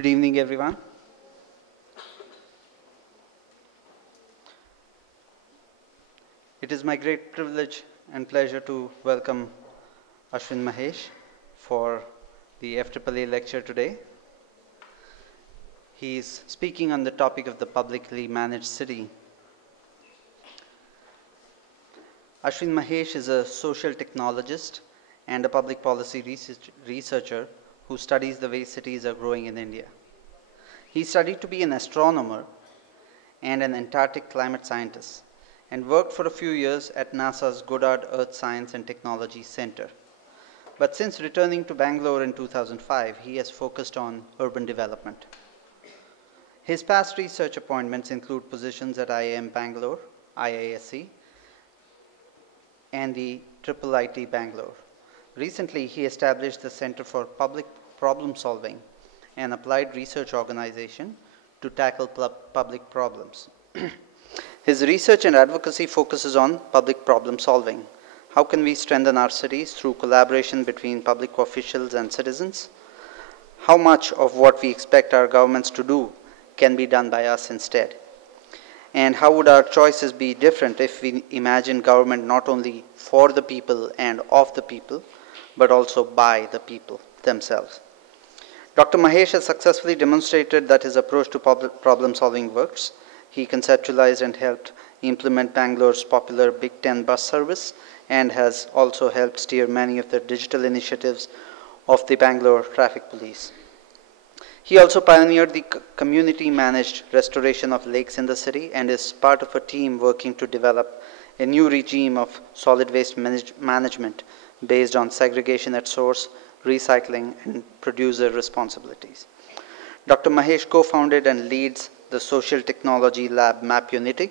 Good evening, everyone. It is my great privilege and pleasure to welcome Ashwin Mahesh for the FAAA lecture today. He is speaking on the topic of the publicly managed city. Ashwin Mahesh is a social technologist and a public policy researcher who studies the way cities are growing in India. He studied to be an astronomer and an Antarctic climate scientist and worked for a few years at NASA's Goddard Earth Science and Technology Center. But since returning to Bangalore in 2005, he has focused on urban development. His past research appointments include positions at IIM Bangalore, IISc, and the IIIT Bangalore. Recently, he established the Center for Public Problem Solving, an applied research organization to tackle public problems. His research and advocacy focuses on public problem solving. How can we strengthen our cities through collaboration between public officials and citizens? How much of what we expect our governments to do can be done by us instead? And how would our choices be different if we imagine government not only for the people and of the people, but also by the people themselves? Dr. Mahesh has successfully demonstrated that his approach to problem solving works. He conceptualized and helped implement Bangalore's popular Big Ten bus service and has also helped steer many of the digital initiatives of the Bangalore Traffic Police. He also pioneered the community-managed restoration of lakes in the city and is part of a team working to develop a new regime of solid waste management based on segregation at source, recycling, and producer responsibilities. Dr. Mahesh co-founded and leads the social technology lab MapUnity,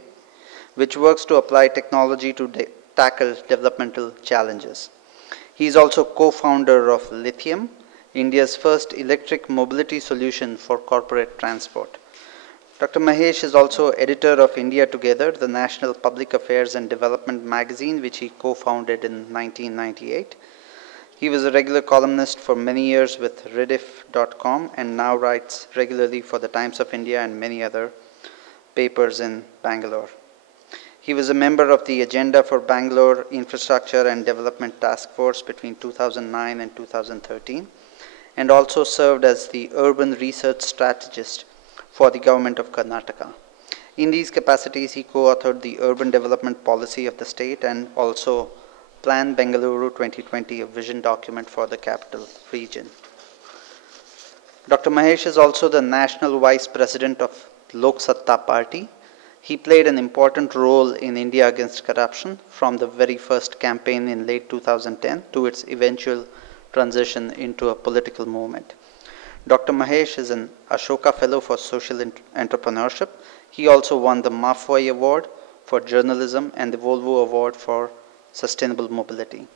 which works to apply technology to tackle developmental challenges. He is also co-founder of Lithium, India's first electric mobility solution for corporate transport. Dr. Mahesh is also editor of India Together, the National Public Affairs and Development magazine, which he co-founded in 1998. He was a regular columnist for many years with Rediff.com and now writes regularly for the Times of India and many other papers in Bangalore. He was a member of the Agenda for Bangalore Infrastructure and Development Task Force between 2009 and 2013 and also served as the urban research strategist for the government of Karnataka. In these capacities, he co-authored the urban development policy of the state and also Plan Bengaluru 2020, a vision document for the capital region. Dr. Mahesh is also the National Vice President of Lok Satta Party. He played an important role in India Against Corruption from the very first campaign in late 2010 to its eventual transition into a political movement. Dr. Mahesh is an Ashoka Fellow for Social Entrepreneurship. He also won the Mafwai Award for Journalism and the Volvo Award for Sustainable Mobility.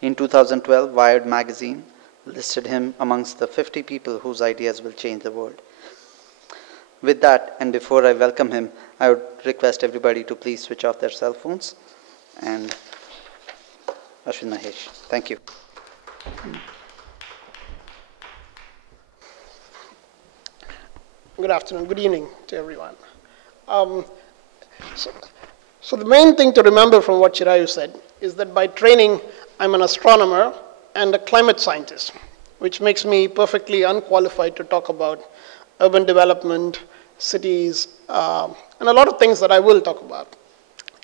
In 2012, Wired magazine listed him amongst the 50 people whose ideas will change the world. With that, and before I welcome him, I would request everybody to please switch off their cell phones. And Ashwin Mahesh, thank you. Good afternoon, good evening to everyone. So the main thing to remember from what Chirayu said is that by training, I'm an astronomer and a climate scientist, which makes me perfectly unqualified to talk about urban development, cities, and a lot of things that I will talk about.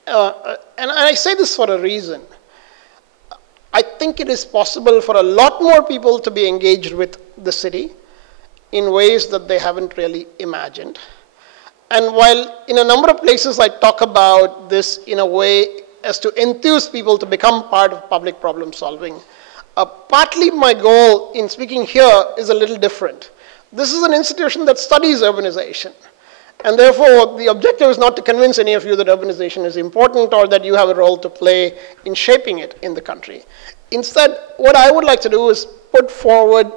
And I say this for a reason. I think it is possible for a lot more people to be engaged with the city in ways that they haven't really imagined. And while in a number of places I talk about this in a way as to enthuse people to become part of public problem solving, partly my goal in speaking here is a little different. This is an institution that studies urbanization. And therefore, the objective is not to convince any of you that urbanization is important or that you have a role to play in shaping it in the country. Instead, what I would like to do is put forward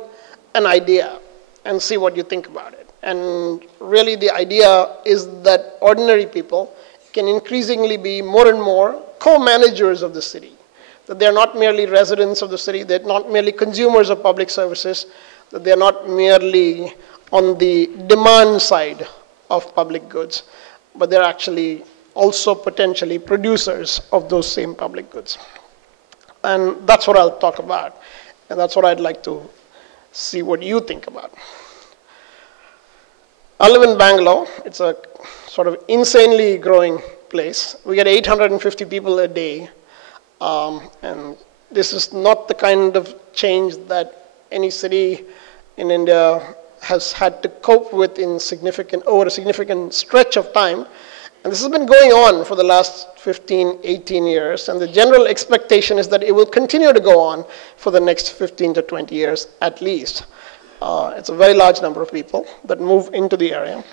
an idea and see what you think about it. And really the idea is that ordinary people can increasingly be more and more co-managers of the city. That they're not merely residents of the city, they're not merely consumers of public services, that they're not merely on the demand side of public goods, but they're actually also potentially producers of those same public goods. And that's what I'll talk about. And that's what I'd like to see what you think about. I live in Bangalore. It's a sort of insanely growing place. We get 850 people a day. And this is not the kind of change that any city in India has had to cope with over a significant stretch of time. And this has been going on for the last 15, 18 years. And the general expectation is that it will continue to go on for the next 15 to 20 years at least. It's a very large number of people that move into the area.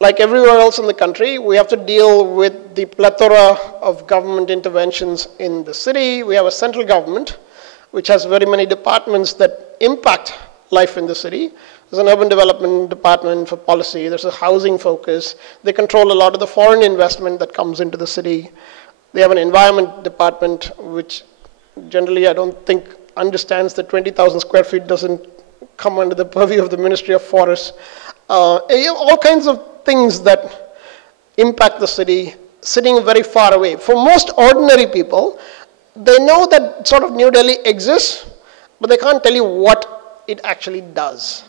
Like everywhere else in the country, we have to deal with the plethora of government interventions in the city. We have a central government, which has very many departments that impact life in the city. There's an urban development department for policy. There's a housing focus. They control a lot of the foreign investment that comes into the city. They have an environment department, which generally I don't think understands that 20,000 square feet doesn't come under the purview of the Ministry of Forests. All kinds of things that impact the city, sitting very far away. For most ordinary people, they know that sort of New Delhi exists, but they can't tell you what it actually does.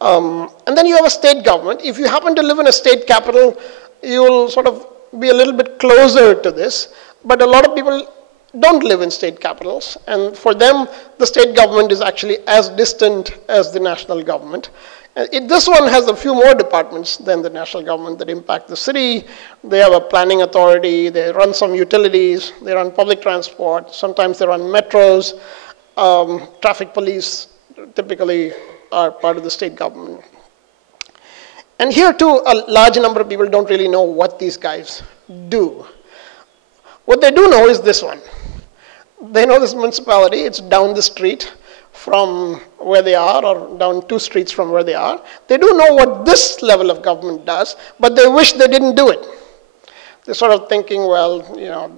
And then you have a state government. If you happen to live in a state capital, you will sort of be a little bit closer to this. But a lot of people don't live in state capitals. And for them, the state government is actually as distant as the national government. This one has a few more departments than the national government that impact the city. They have a planning authority. They run some utilities. They run public transport. Sometimes they run metros. Traffic police typically are part of the state government. And here too, a large number of people don't really know what these guys do. What they do know is this one. They know this municipality, it's down the street from where they are, or down 2 streets from where they are. They do know what this level of government does, but they wish they didn't do it. They're sort of thinking, well,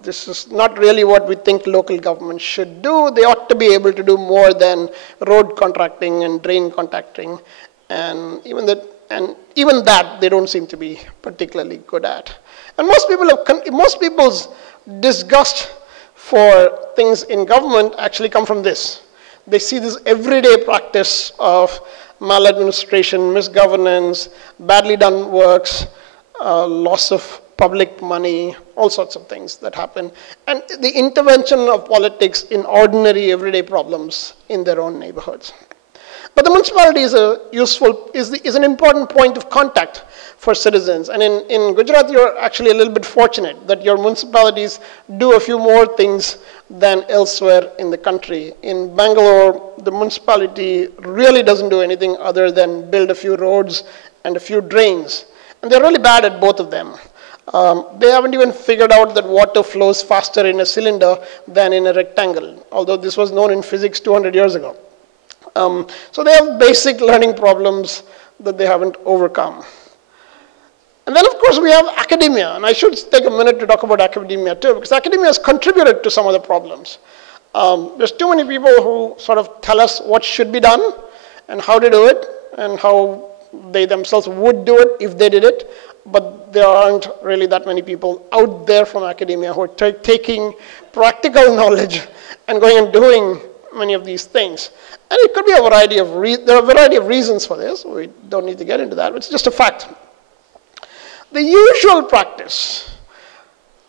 this is not really what we think local government should do. They ought to be able to do more than road contracting and drain contracting. And even that they don't seem to be particularly good at. And most people's disgust for things in government actually come from this. They see this everyday practice of maladministration, misgovernance, badly done works, loss of public money, all sorts of things that happen, and the intervention of politics in ordinary everyday problems in their own neighborhoods. But the municipality is an important point of contact for citizens. And in Gujarat, you're actually a little bit fortunate that your municipalities do a few more things than elsewhere in the country. In Bangalore, the municipality really doesn't do anything other than build a few roads and a few drains. And they're really bad at both of them. They haven't even figured out that water flows faster in a cylinder than in a rectangle, although this was known in physics 200 years ago. So they have basic learning problems that they haven't overcome. And then, of course, we have academia. And I should take a minute to talk about academia, too, because academia has contributed to some of the problems. There's too many people who sort of tell us what should be done and how to do it and how they themselves would do it if they did it. But there aren't really that many people out there from academia who are taking practical knowledge and going and doing many of these things. And it could be a variety of there are a variety of reasons for this. We don't need to get into that. It's just a fact. The usual practice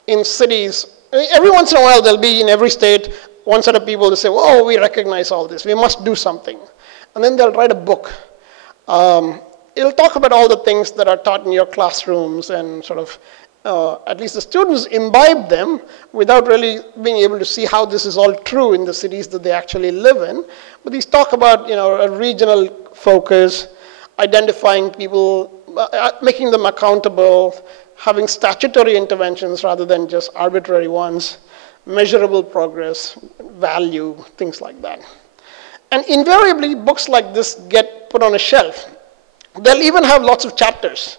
in cities, every once in a while there'll be in every state one set of people who say, oh, we recognize all this. We must do something. And then they'll write a book. It'll talk about all the things that are taught in your classrooms and sort of at least the students imbibe them without really being able to see how this is all true in the cities that they actually live in. But these talk about a regional focus, identifying people, making them accountable, having statutory interventions rather than just arbitrary ones, measurable progress, value, things like that. And invariably, books like this get put on a shelf. They'll even have lots of chapters.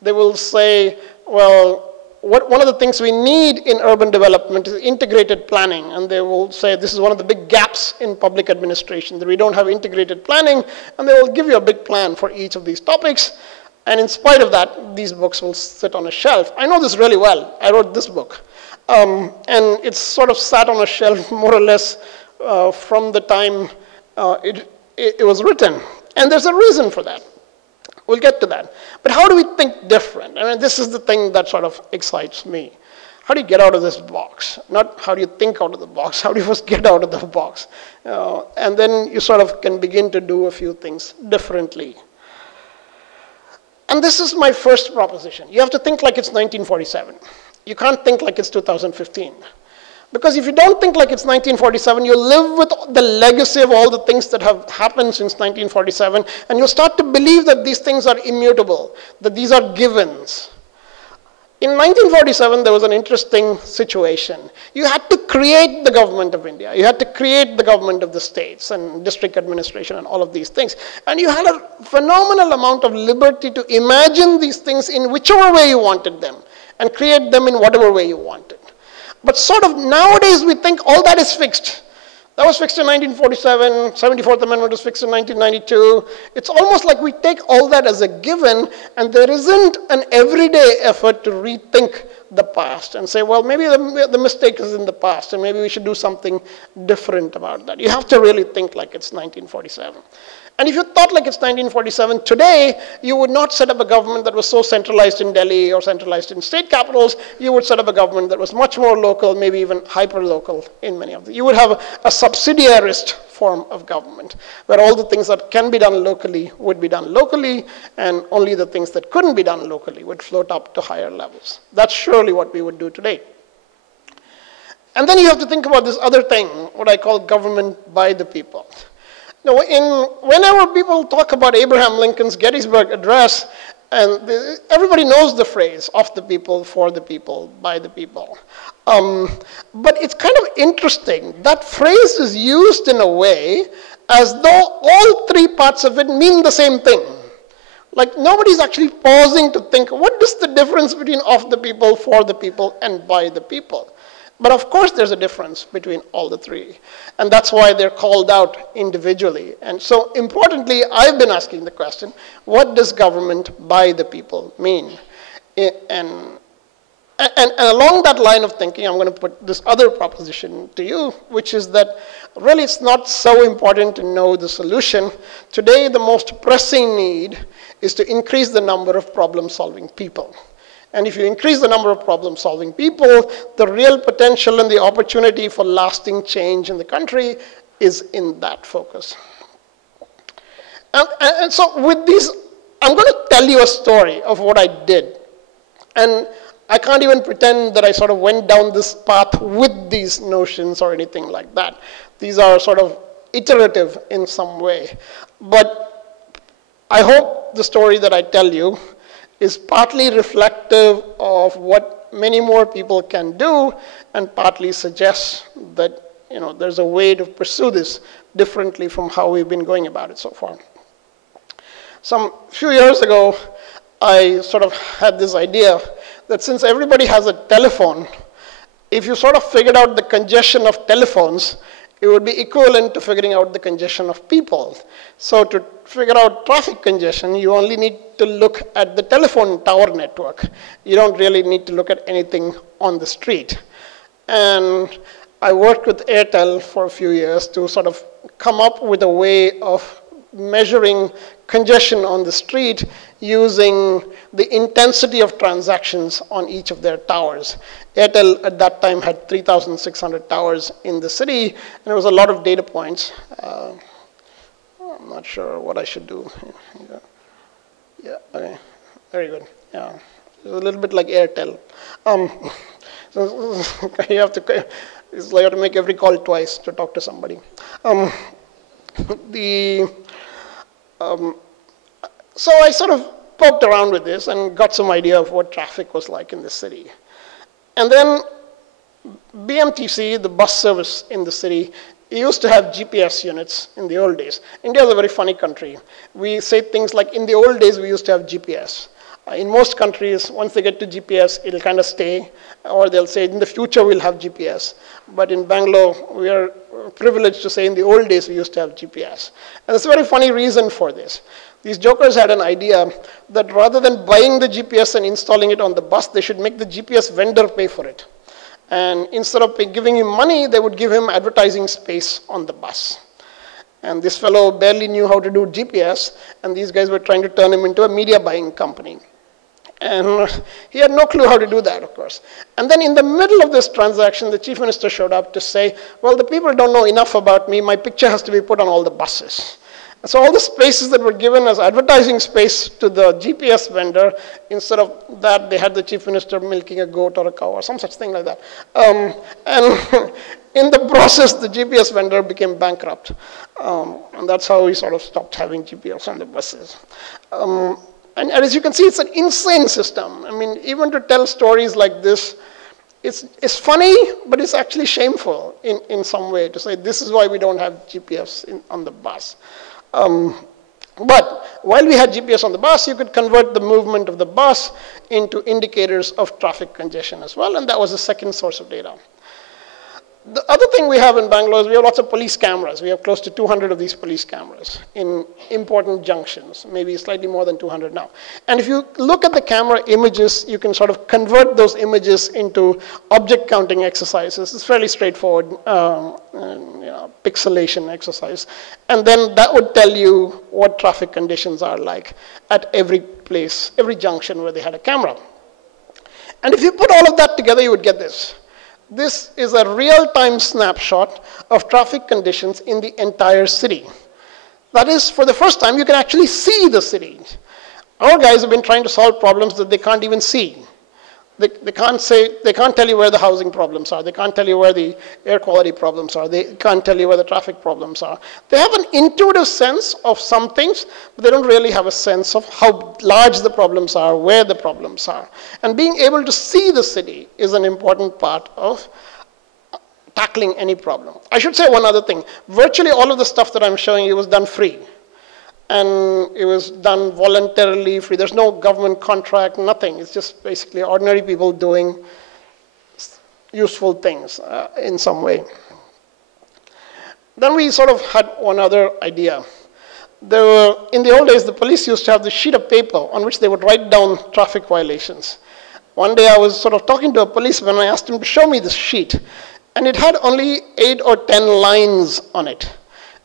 They will say, well, one of the things we need in urban development is integrated planning, and they will say this is one of the big gaps in public administration, that we don't have integrated planning, and they will give you a big plan for each of these topics, and in spite of that, these books will sit on a shelf. I know this really well. I wrote this book, and it's sort of sat on a shelf more or less from the time it was written, and there's a reason for that. We'll get to that. But how do we think different? I mean, this is the thing that sort of excites me. How do you get out of this box? Not how do you think out of the box, how do you first get out of the box? And then you sort of can begin to do a few things differently. And this is my first proposition. You have to think like it's 1947. You can't think like it's 2015. Because if you don't think like it's 1947, you live with the legacy of all the things that have happened since 1947, and you'll start to believe that these things are immutable, that these are givens. In 1947, there was an interesting situation. You had to create the government of India. You had to create the government of the states and district administration and all of these things. And you had a phenomenal amount of liberty to imagine these things in whichever way you wanted them and create them in whatever way you wanted. But sort of nowadays we think all that is fixed. That was fixed in 1947, 74th Amendment was fixed in 1992. It's almost like we take all that as a given, and there isn't an everyday effort to rethink the past and say, well, maybe the mistake is in the past, and maybe we should do something different about that. You have to really think like it's 1947. And if you thought like it's 1947 today, you would not set up a government that was so centralized in Delhi or centralized in state capitals. You would set up a government that was much more local, maybe even hyper-local in many of them. You would have a subsidiarist form of government, where all the things that can be done locally would be done locally, and only the things that couldn't be done locally would float up to higher levels. That's surely what we would do today. And then you have to think about this other thing, what I call government by the people. Now, whenever people talk about Abraham Lincoln's Gettysburg Address, and everybody knows the phrase, of the people, for the people, by the people. But it's kind of interesting. That phrase is used in a way as though all three parts of it mean the same thing. Like nobody's actually pausing to think, what is the difference between of the people, for the people, and by the people? But of course there's a difference between all the three. And that's why they're called out individually. And so importantly, I've been asking the question, what does government by the people mean? And along that line of thinking, I'm going to put this other proposition to you, which is that really it's not so important to know the solution. Today, the most pressing need is to increase the number of problem-solving people. And if you increase the number of problem-solving people, the real potential and the opportunity for lasting change in the country is in that focus. And so with these, I'm going to tell you a story of what I did. And I can't even pretend that I sort of went down this path with these notions or anything like that. These are sort of iterative in some way. But I hope the story that I tell you is partly reflective of what many more people can do, and partly suggests that there's a way to pursue this differently from how we've been going about it so far. Some few years ago, I sort of had this idea that since everybody has a telephone, if you sort of figured out the congestion of telephones, it would be equivalent to figuring out the congestion of people. So to figure out traffic congestion, you only need to look at the telephone tower network. You don't really need to look at anything on the street. And I worked with Airtel for a few years to sort of come up with a way of measuring congestion on the street using the intensity of transactions on each of their towers. Airtel at that time had 3,600 towers in the city, and there was a lot of data points. I'm not sure what I should do. Yeah, okay, very good. Yeah, it's a little bit like Airtel. So you have to make every call twice to talk to somebody. So I sort of poked around with this and got some idea of what traffic was like in the city. And then BMTC, the bus service in the city, used to have GPS units in the old days. India is a very funny country. We say things like, in the old days, we used to have GPS. In most countries, once they get to GPS, it'll kind of stay, or they'll say, in the future, we'll have GPS. But in Bangalore, we are privileged to say in the old days, we used to have GPS. And there's a very funny reason for this. These jokers had an idea that rather than buying the GPS and installing it on the bus, they should make the GPS vendor pay for it. And instead of giving him money, they would give him advertising space on the bus. And this fellow barely knew how to do GPS, and these guys were trying to turn him into a media buying company. And he had no clue how to do that, of course. And then in the middle of this transaction, the chief minister showed up to say, well, the people don't know enough about me. My picture has to be put on all the buses. And so all the spaces that were given as advertising space to the GPS vendor, instead of that, they had the chief minister milking a goat or a cow or some such thing like that. And in the process, the GPS vendor became bankrupt. And that's how we sort of stopped having GPS on the buses. And as you can see, it's an insane system. I mean, even to tell stories like this, it's funny, but it's actually shameful in some way to say this is why we don't have GPS on the bus. But while we had GPS on the bus, you could convert the movement of the bus into indicators of traffic congestion as well, and that was the second source of data. The other thing we have in Bangalore is we have lots of police cameras. We have close to 200 of these police cameras in important junctions, maybe slightly more than 200 now. And if you look at the camera images, you can sort of convert those images into object counting exercises. It's fairly straightforward pixelation exercise. And then that would tell you what traffic conditions are like at every place, every junction where they had a camera. And if you put all of that together, you would get this. This is a real-time snapshot of traffic conditions in the entire city. That is, for the first time, you can actually see the city. Our guys have been trying to solve problems that they can't even see. They can't tell you where the housing problems are. They can't tell you where the air quality problems are. They can't tell you where the traffic problems are. They have an intuitive sense of some things, but they don't really have a sense of how large the problems are, where the problems are. And being able to see the city is an important part of tackling any problem. I should say one other thing. Virtually all of the stuff that I'm showing you was done free. And it was done voluntarily free. There's no government contract, nothing. It's just basically ordinary people doing useful things in some way. Then we sort of had one other idea. In the old days, the police used to have this sheet of paper on which they would write down traffic violations. One day I was sort of talking to a policeman, and I asked him to show me this sheet. And it had only 8 or 10 lines on it.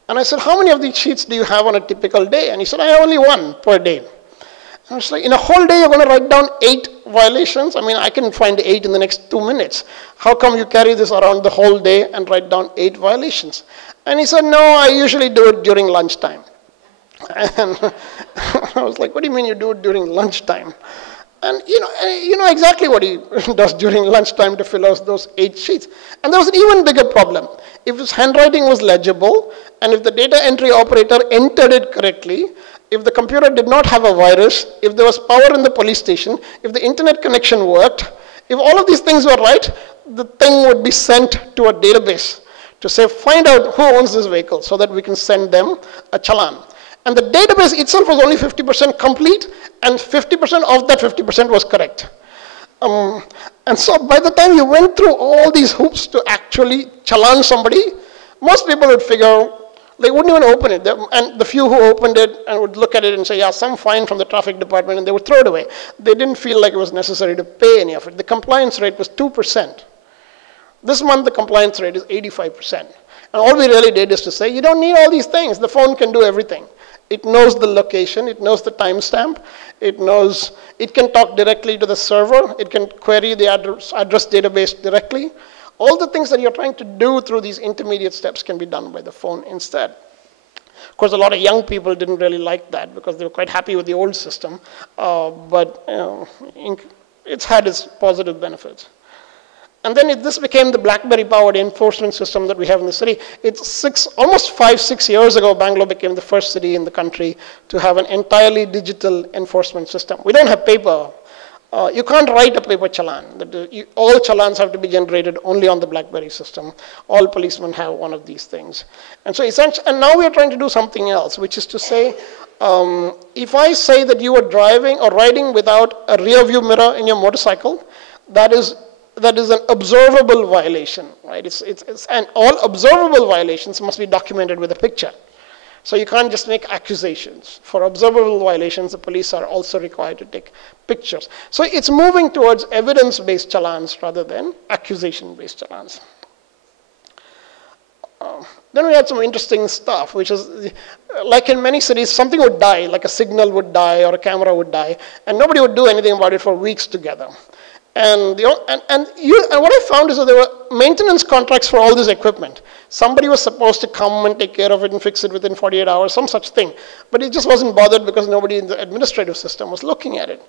And I said, how many of these sheets do you have on a typical day? And he said, I have only 1 per day. And I was like, in a whole day, you're going to write down 8 violations? I mean, I can find 8 in the next 2 minutes. How come you carry this around the whole day and write down 8 violations? And he said, no, I usually do it during lunchtime. And I was like, what do you mean you do it during lunchtime? And you know exactly what he does during lunchtime to fill out those 8 sheets. And there was an even bigger problem. If his handwriting was legible, and if the data entry operator entered it correctly, if the computer did not have a virus, if there was power in the police station, if the internet connection worked, if all of these things were right, the thing would be sent to a database to say, find out who owns this vehicle so that we can send them a challan. And the database itself was only 50% complete, and 50% of that 50% was correct. And so by the time you went through all these hoops to actually challan somebody, most people would figure, they wouldn't even open it. And the few who opened it and would look at it and say, yeah, some fine from the traffic department, and they would throw it away. They didn't feel like it was necessary to pay any of it. The compliance rate was 2%. This month, the compliance rate is 85%. And all we really did is to say, you don't need all these things. The phone can do everything. It knows the location, it knows the timestamp, it can talk directly to the server, it can query the address database directly. All the things that you're trying to do through these intermediate steps can be done by the phone instead. Of course, a lot of young people didn't really like that because they were quite happy with the old system, but it's had its positive benefits. And then this became the BlackBerry-powered enforcement system that we have in the city. It's almost 5-6 years ago, Bangalore became the first city in the country to have an entirely digital enforcement system. We don't have paper. You can't write a paper challan. All challans have to be generated only on the BlackBerry system. All policemen have one of these things. And so essentially, and now we are trying to do something else, which is to say, if I say that you were driving or riding without a rear view mirror in your motorcycle, that is an observable violation, right? And all observable violations must be documented with a picture. So you can't just make accusations. For observable violations, the police are also required to take pictures. So it's moving towards evidence-based challans rather than accusation-based challans. Then we had some interesting stuff, which is, like in many cities, something would die, like a signal would die or a camera would die, and nobody would do anything about it for weeks together. And what I found is that there were maintenance contracts for all this equipment. Somebody was supposed to come and take care of it and fix it within 48 hours, some such thing. But it just wasn't bothered because nobody in the administrative system was looking at it.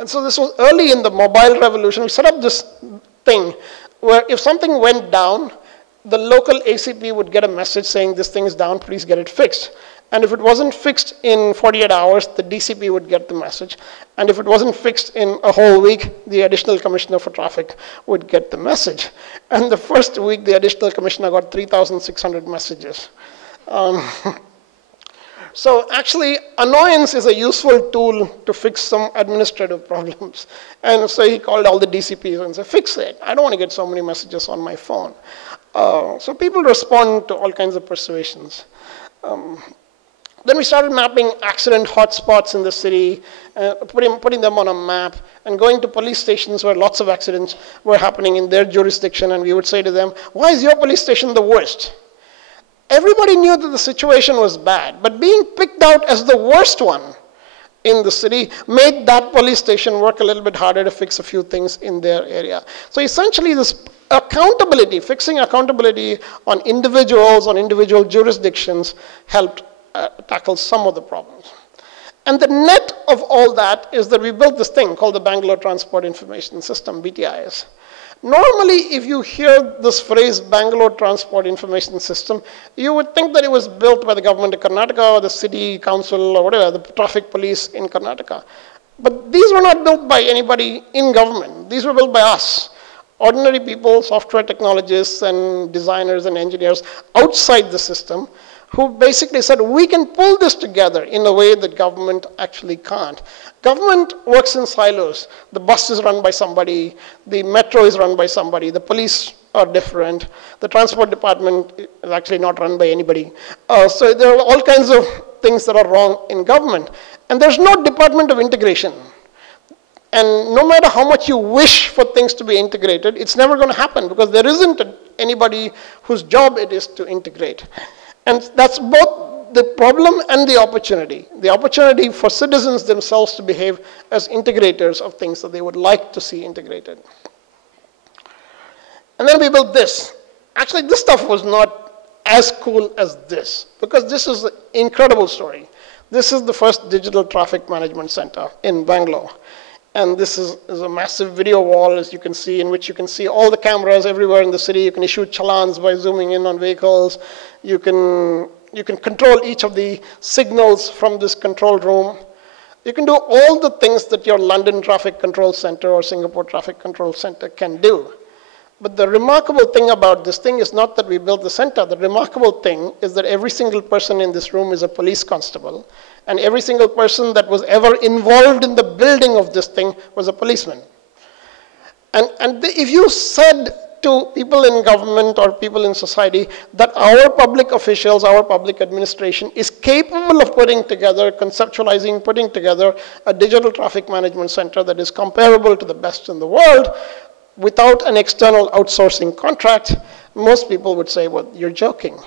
And so this was early in the mobile revolution. We set up this thing where if something went down, the local ACP would get a message saying this thing is down, please get it fixed. And if it wasn't fixed in 48 hours, the DCP would get the message. And if it wasn't fixed in a whole week, the additional commissioner for traffic would get the message. And the first week, the additional commissioner got 3,600 messages. So actually, annoyance is a useful tool to fix some administrative problems. And so he called all the DCPs and said, fix it. I don't want to get so many messages on my phone. So people respond to all kinds of persuasions. Then we started mapping accident hotspots in the city, putting them on a map, and going to police stations where lots of accidents were happening in their jurisdiction, and we would say to them, why is your police station the worst? Everybody knew that the situation was bad, but being picked out as the worst one in the city made that police station work a little bit harder to fix a few things in their area. So essentially this accountability, fixing accountability on individuals, on individual jurisdictions helped tackle some of the problems. And the net of all that is that we built this thing called the Bangalore Transport Information System, BTIS. Normally, if you hear this phrase, Bangalore Transport Information System, you would think that it was built by the government of Karnataka or the city council or whatever, the traffic police in Karnataka. But these were not built by anybody in government. These were built by us, ordinary people, software technologists and designers and engineers outside the system, who basically said, we can pull this together in a way that government actually can't. Government works in silos. The bus is run by somebody, the metro is run by somebody, the police are different, the transport department is actually not run by anybody. So there are all kinds of things that are wrong in government. And there's no department of integration. And no matter how much you wish for things to be integrated, it's never going to happen because there isn't anybody whose job it is to integrate. And that's both the problem and the opportunity. The opportunity for citizens themselves to behave as integrators of things that they would like to see integrated. And then we built this. Actually, this stuff was not as cool as this, because this is an incredible story. This is the first digital traffic management center in Bangalore. And this is a massive video wall, as you can see, in which you can see all the cameras everywhere in the city. You can issue challans by zooming in on vehicles. You can control each of the signals from this control room. You can do all the things that your London Traffic Control Center or Singapore Traffic Control Center can do. But the remarkable thing about this thing is not that we built the center. The remarkable thing is that every single person in this room is a police constable, and every single person that was ever involved in the building of this thing was a policeman. If you said to people in government or people in society that our public officials, our public administration is capable of putting together, conceptualizing, putting together a digital traffic management center that is comparable to the best in the world, without an external outsourcing contract, most people would say, well, you're joking.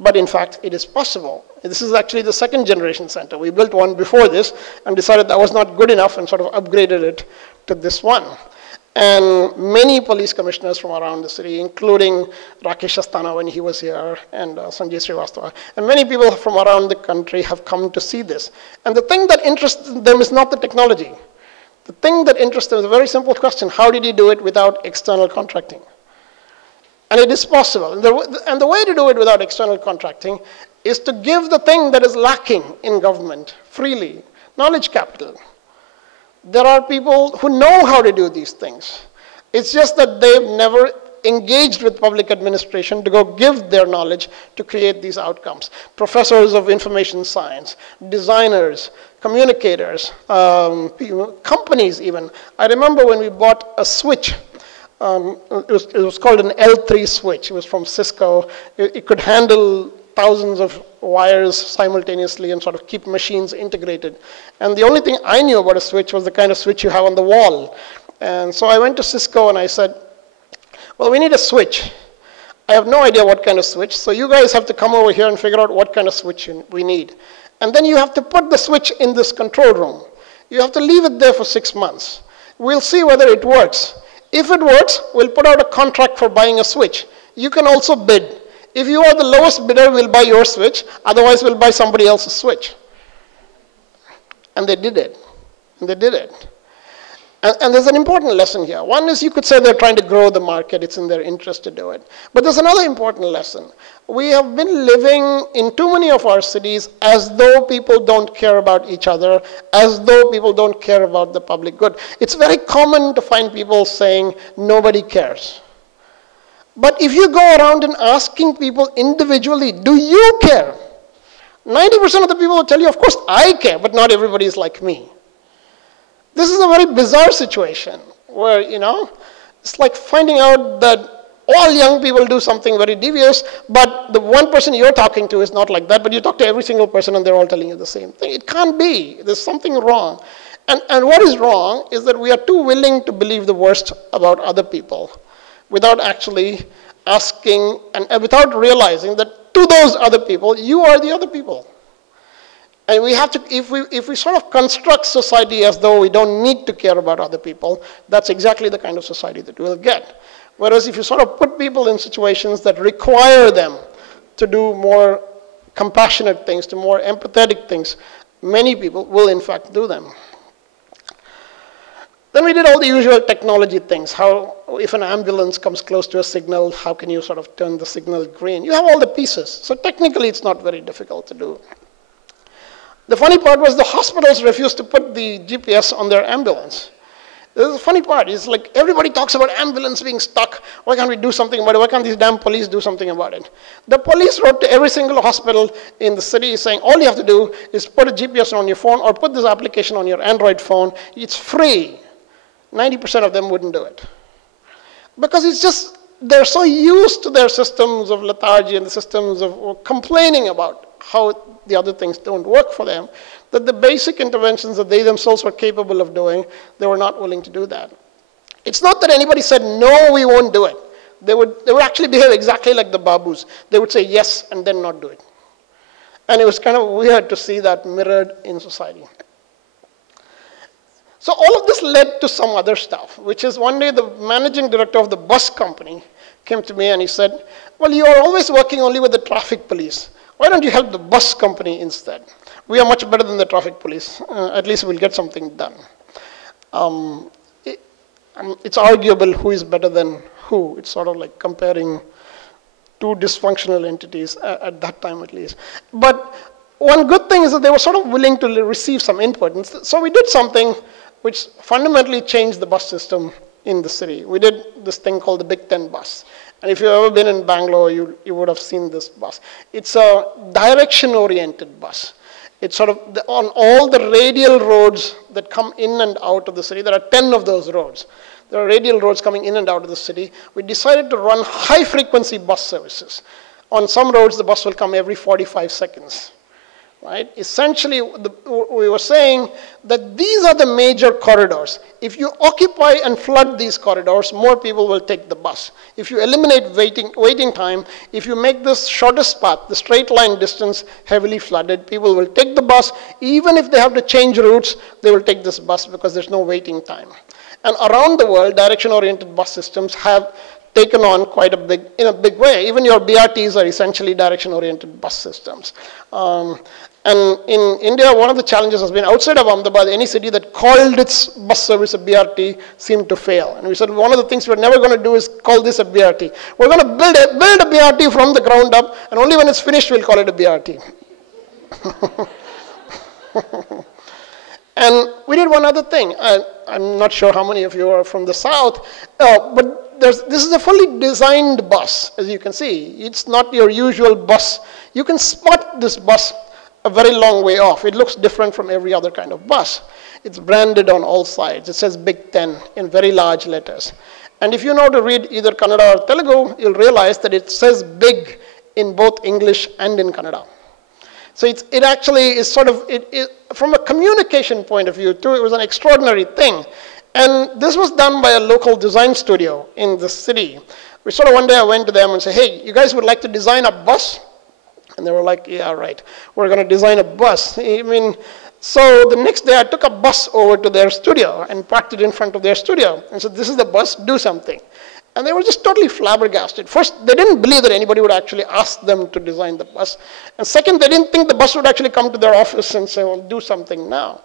But in fact, it is possible. This is actually the second generation center. We built one before this and decided that was not good enough and sort of upgraded it to this one. And many police commissioners from around the city, including Rakesh Asthana when he was here, and Sanjay Srivastava, and many people from around the country have come to see this. And the thing that interests them is not the technology. The thing that interests them is a very simple question. How did you do it without external contracting? And it is possible. And the way to do it without external contracting is to give the thing that is lacking in government freely, knowledge capital. There are people who know how to do these things. It's just that they've never engaged with public administration to go give their knowledge to create these outcomes. Professors of information science, designers, communicators, companies even. I remember when we bought a switch. It was called an L3 switch. It was from Cisco. It could handle thousands of wires simultaneously and sort of keep machines integrated. And the only thing I knew about a switch was the kind of switch you have on the wall. And so I went to Cisco and I said, well, we need a switch. I have no idea what kind of switch, so you guys have to come over here and figure out what kind of switch we need. And then you have to put the switch in this control room. You have to leave it there for 6 months. We'll see whether it works. If it works, we'll put out a contract for buying a switch. You can also bid. If you are the lowest bidder, we'll buy your switch. Otherwise, we'll buy somebody else's switch. And they did it. And they did it. And there's an important lesson here. One is you could say they're trying to grow the market. It's in their interest to do it. But there's another important lesson. We have been living in too many of our cities as though people don't care about each other, as though people don't care about the public good. It's very common to find people saying, nobody cares. But if you go around and asking people individually, do you care? 90% of the people will tell you, of course I care, but not everybody is like me. This is a very bizarre situation where, it's like finding out that all young people do something very devious, but the one person you're talking to is not like that, but you talk to every single person and they're all telling you the same thing. It can't be. There's something wrong. And what is wrong is that we are too willing to believe the worst about other people without actually asking and without realizing that to those other people, you are the other people. And we have to, if we sort of construct society as though we don't need to care about other people, that's exactly the kind of society that we'll get. Whereas if you sort of put people in situations that require them to do more compassionate things, to more empathetic things, many people will in fact do them. Then we did all the usual technology things. How, if an ambulance comes close to a signal, how can you sort of turn the signal green? You have all the pieces. So technically it's not very difficult to do. The funny part was the hospitals refused to put the GPS on their ambulance. This is the funny part. It's like everybody talks about ambulance being stuck. Why can't we do something about it? Why can't these damn police do something about it? The police wrote to every single hospital in the city saying, all you have to do is put a GPS on your phone or put this application on your Android phone. It's free. 90% of them wouldn't do it. Because it's just, they're so used to their systems of lethargy and the systems of complaining about how the other things don't work for them, that the basic interventions that they themselves were capable of doing, they were not willing to do that. It's not that anybody said, no, we won't do it. They would actually behave exactly like the babus. They would say yes and then not do it. And it was kind of weird to see that mirrored in society. So all of this led to some other stuff, which is one day the managing director of the bus company came to me and he said, well, you are always working only with the traffic police. Why don't you help the bus company instead? We are much better than the traffic police. At least we'll get something done. It's arguable who is better than who. It's sort of like comparing two dysfunctional entities at that time at least. But one good thing is that they were sort of willing to receive some input. And so we did something which fundamentally changed the bus system in the city. We did this thing called the Big Ten bus. And if you've ever been in Bangalore, you would have seen this bus. It's a direction-oriented bus. It's sort of on all the radial roads that come in and out of the city. There are 10 of those roads. There are radial roads coming in and out of the city. We decided to run high-frequency bus services. On some roads, the bus will come every 45 seconds. Right? Essentially, we were saying that these are the major corridors. If you occupy and flood these corridors, more people will take the bus. If you eliminate waiting time, if you make this shortest path, the straight line distance, heavily flooded, people will take the bus. Even if they have to change routes, they will take this bus because there's no waiting time. And around the world, direction-oriented bus systems have taken on quite in a big way. Even your BRTs are essentially direction-oriented bus systems. And in India, one of the challenges has been outside of Ahmedabad, any city that called its bus service a BRT seemed to fail. And we said one of the things we're never going to do is call this a BRT. We're going to build a BRT from the ground up, and only when it's finished we'll call it a BRT. And we did one other thing. I'm not sure how many of you are from the South, but this is a fully designed bus, as you can see. It's not your usual bus. You can spot this bus a very long way off. It looks different from every other kind of bus. It's branded on all sides. It says Big 10 in very large letters. And if you know to read either Kannada or Telugu, you'll realize that it says big in both English and in Kannada. So it actually is sort of, from a communication point of view too, it was an extraordinary thing. And this was done by a local design studio in the city. We sort of one day I went to them and said, hey, you guys would like to design a bus? And they were like, yeah, right. We're going to design a bus. I mean, so the next day I took a bus over to their studio and parked it in front of their studio and said, this is the bus, do something. And they were just totally flabbergasted. First, they didn't believe that anybody would actually ask them to design the bus. And second, they didn't think the bus would actually come to their office and say, well, do something now.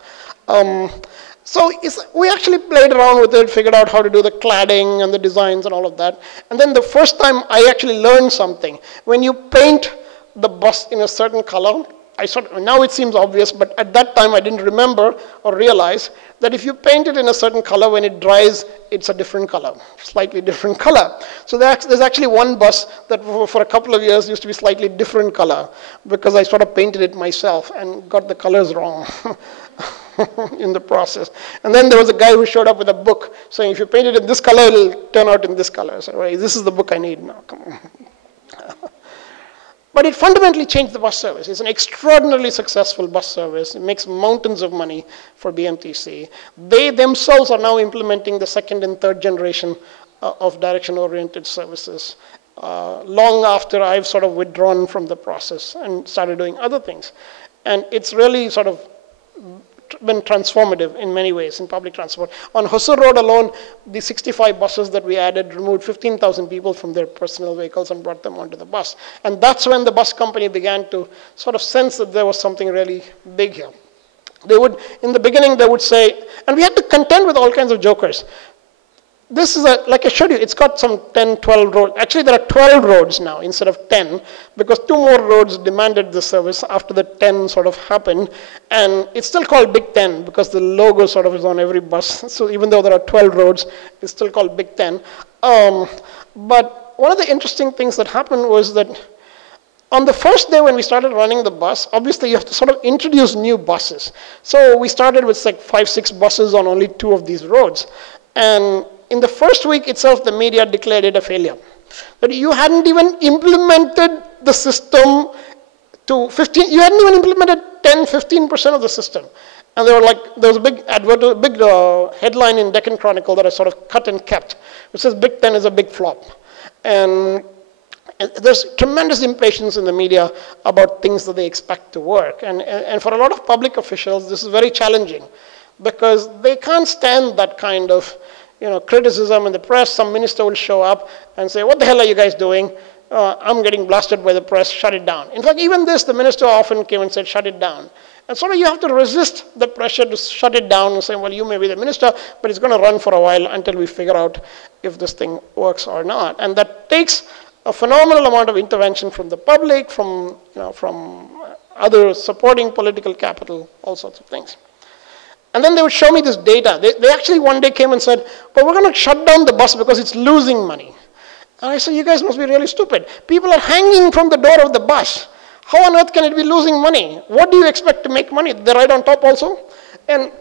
So we actually played around with it, figured out how to do the cladding and the designs and all of that. And then the first time I actually learned something. When you paint the bus in a certain color, now it seems obvious, but at that time I didn't remember or realize that if you paint it in a certain color, when it dries, it's a different color, slightly different color. So there's actually one bus that for a couple of years used to be slightly different color because I sort of painted it myself and got the colors wrong in the process. And then there was a guy who showed up with a book saying, if you paint it in this color, it'll turn out in this color. So right, this is the book I need now, come on. But it fundamentally changed the bus service. It's an extraordinarily successful bus service. It makes mountains of money for BMTC. They themselves are now implementing the second and third generation of direction-oriented services, long after I've sort of withdrawn from the process and started doing other things. And it's really sort of been transformative in many ways in public transport. On Hosur Road alone, the 65 buses that we added removed 15,000 people from their personal vehicles and brought them onto the bus. And that's when the bus company began to sort of sense that there was something really big here. They would, in the beginning, they would say, and we had to contend with all kinds of jokers. This is like I showed you, it's got some 10, 12 roads. Actually, there are 12 roads now instead of 10 because 2 more roads demanded the service after the 10 sort of happened. And it's still called Big 10 because the logo sort of is on every bus. So even though there are 12 roads, it's still called Big 10. But one of the interesting things that happened was that on the first day when we started running the bus, obviously you have to sort of introduce new buses. So we started with like 5, 6 buses on only 2 of these roads. And in the first week itself, the media declared it a failure. But you hadn't even implemented the system to 15, you hadn't even implemented 10, 15% of the system. And they were like, there was a big headline in Deccan Chronicle that I sort of cut and kept, which says Big 10 is a big flop. And there's tremendous impatience in the media about things that they expect to work. And for a lot of public officials, this is very challenging because they can't stand that kind of criticism in the press. Some minister will show up and say, what the hell are you guys doing? I'm getting blasted by the press, shut it down. In fact, even this, the minister often came and said, shut it down. And sort of you have to resist the pressure to shut it down and say, well, you may be the minister, but it's going to run for a while until we figure out if this thing works or not. And that takes a phenomenal amount of intervention from the public, from other supporting political capital, all sorts of things. And then they would show me this data. They actually one day came and said, well, we're going to shut down the bus because it's losing money. And I said, you guys must be really stupid. People are hanging from the door of the bus. How on earth can it be losing money? What do you expect to make money? They ride on top also? And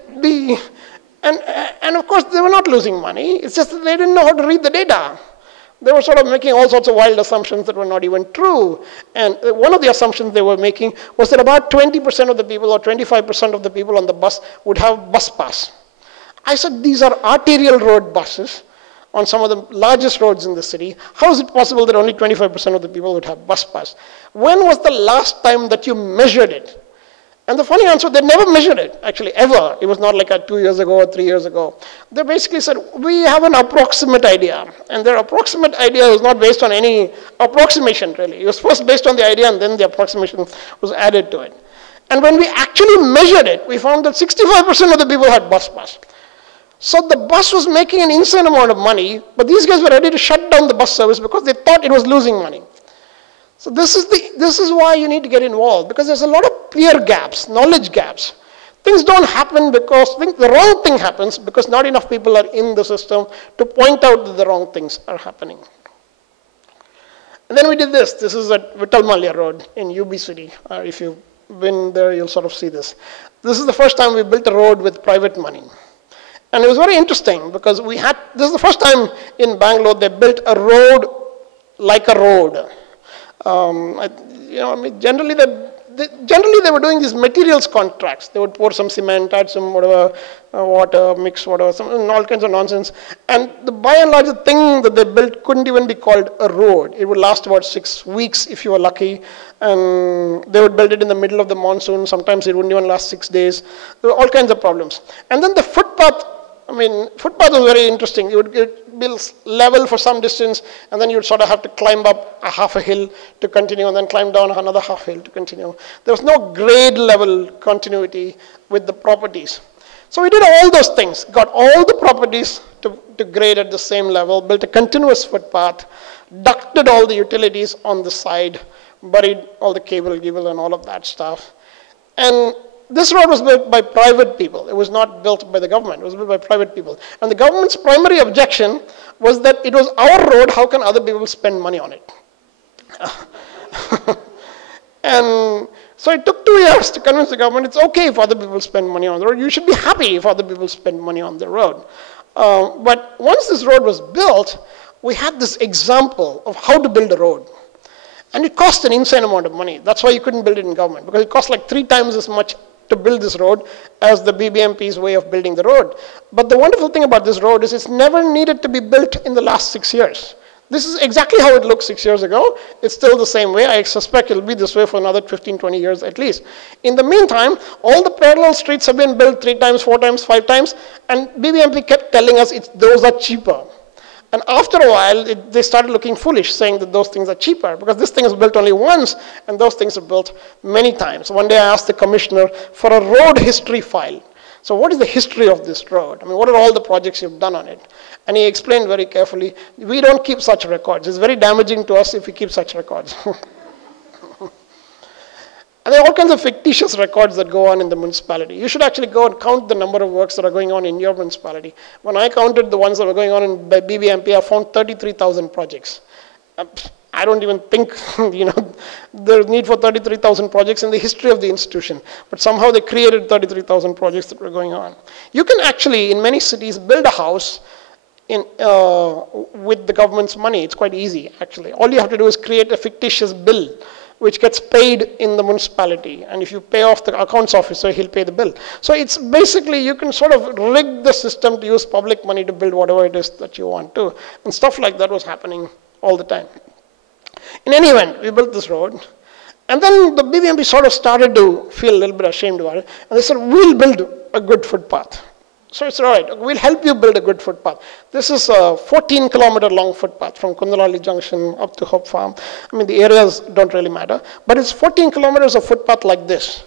of course, they were not losing money. It's just that they didn't know how to read the data. They were sort of making all sorts of wild assumptions that were not even true. And one of the assumptions they were making was that about 20% of the people or 25% of the people on the bus would have bus pass. I said, these are arterial road buses on some of the largest roads in the city. How is it possible that only 25% of the people would have bus pass? When was the last time that you measured it? And the funny answer, they never measured it, actually, ever. It was not like 2 years ago or 3 years ago. They basically said, we have an approximate idea. And their approximate idea was not based on any approximation, really. It was first based on the idea, and then the approximation was added to it. And when we actually measured it, we found that 65% of the people had bus pass. So the bus was making an insane amount of money, but these guys were ready to shut down the bus service because they thought it was losing money. So this is why you need to get involved, because there's a lot of clear gaps, knowledge gaps, things don't happen because the wrong thing happens because not enough people are in the system to point out that the wrong things are happening. And then we did this. This is at Vittal Malya Road in UB City. If you've been there, you'll sort of see this. This is the first time we built a road with private money. And it was very interesting because this is the first time in Bangalore they built a road like a road. Generally they were doing these materials contracts. They would pour some cement, add some whatever, water, mix whatever, all kinds of nonsense. And by and large, the thing that they built couldn't even be called a road. It would last about 6 weeks if you were lucky. And they would build it in the middle of the monsoon. Sometimes it wouldn't even last 6 days. There were all kinds of problems. And then the footpath, footpath was very interesting. You would be level for some distance, and then you'd sort of have to climb up a half a hill to continue, and then climb down another half hill to continue. There was no grade level continuity with the properties. So we did all those things, got all the properties to grade at the same level, built a continuous footpath, ducted all the utilities on the side, buried all the cable and all of that stuff. And this road was built by private people. It was not built by the government. It was built by private people. And the government's primary objection was that it was our road. How can other people spend money on it? And so it took 2 years to convince the government it's okay if other people spend money on the road. You should be happy if other people spend money on the road. But once this road was built, we had this example of how to build a road. And it cost an insane amount of money. That's why you couldn't build it in government, because it cost like 3 times as much to build this road as the BBMP's way of building the road. But the wonderful thing about this road is it's never needed to be built in the last 6 years. This is exactly how it looked 6 years ago. It's still the same way. I suspect it'll be this way for another 15, 20 years at least. In the meantime, all the parallel streets have been built 3 times, 4 times, 5 times, and BBMP kept telling us those are cheaper. And after a while, they started looking foolish, saying that those things are cheaper, because this thing is built only once, and those things are built many times. One day I asked the commissioner for a road history file. So what is the history of this road? What are all the projects you've done on it? And he explained very carefully, we don't keep such records. It's very damaging to us if we keep such records. And there are all kinds of fictitious records that go on in the municipality. You should actually go and count the number of works that are going on in your municipality. When I counted the ones that were going on by BBMP, I found 33,000 projects. I don't even think, there's need for 33,000 projects in the history of the institution. But somehow they created 33,000 projects that were going on. You can actually, in many cities, build a house with the government's money. It's quite easy, actually. All you have to do is create a fictitious bill which gets paid in the municipality. And if you pay off the accounts officer, he'll pay the bill. So it's basically, you can sort of rig the system to use public money to build whatever it is that you want to. And stuff like that was happening all the time. In any event, we built this road. And then the BBMP sort of started to feel a little bit ashamed about it. And they said, we'll build a good footpath. So it's all right, we'll help you build a good footpath. This is a 14-kilometer long footpath from Kundalali Junction up to Hope Farm. The areas don't really matter, but it's 14 kilometers of footpath like this.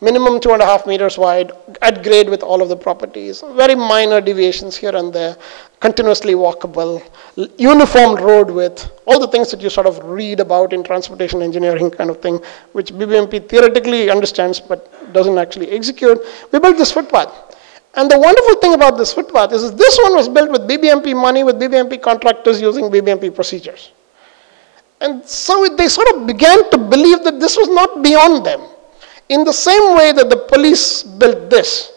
Minimum 2.5 meters wide, at grade with all of the properties. Very minor deviations here and there, continuously walkable, uniform road width, all the things that you sort of read about in transportation engineering kind of thing, which BBMP theoretically understands but doesn't actually execute. We built this footpath. And the wonderful thing about this footpath is this one was built with BBMP money, with BBMP contractors using BBMP procedures. And so they sort of began to believe that this was not beyond them. In the same way that the police built this,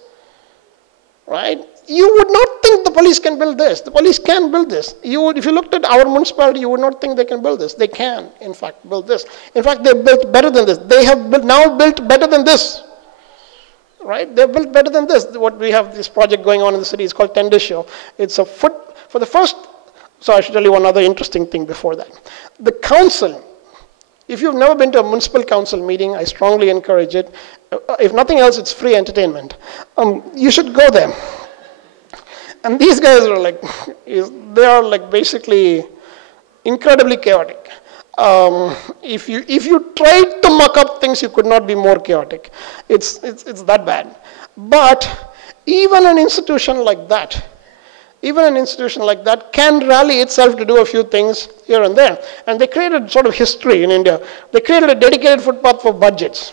right? You would not think the police can build this. The police can build this. If you looked at our municipality, you would not think they can build this. They can, in fact, build this. In fact, they built better than this. They have now built better than this. Right? They've built better than this. What we have this project going on in the city is called Tender Show. It's a for the first, so I should tell you one other interesting thing before that. The council, if you've never been to a municipal council meeting, I strongly encourage it. If nothing else, it's free entertainment. You should go there. And these guys are they are basically incredibly chaotic. If you tried to muck up things, you could not be more chaotic. It's that bad. But even an institution like that can rally itself to do a few things here and there. And they created sort of history in India. They created a dedicated footpath for budgets.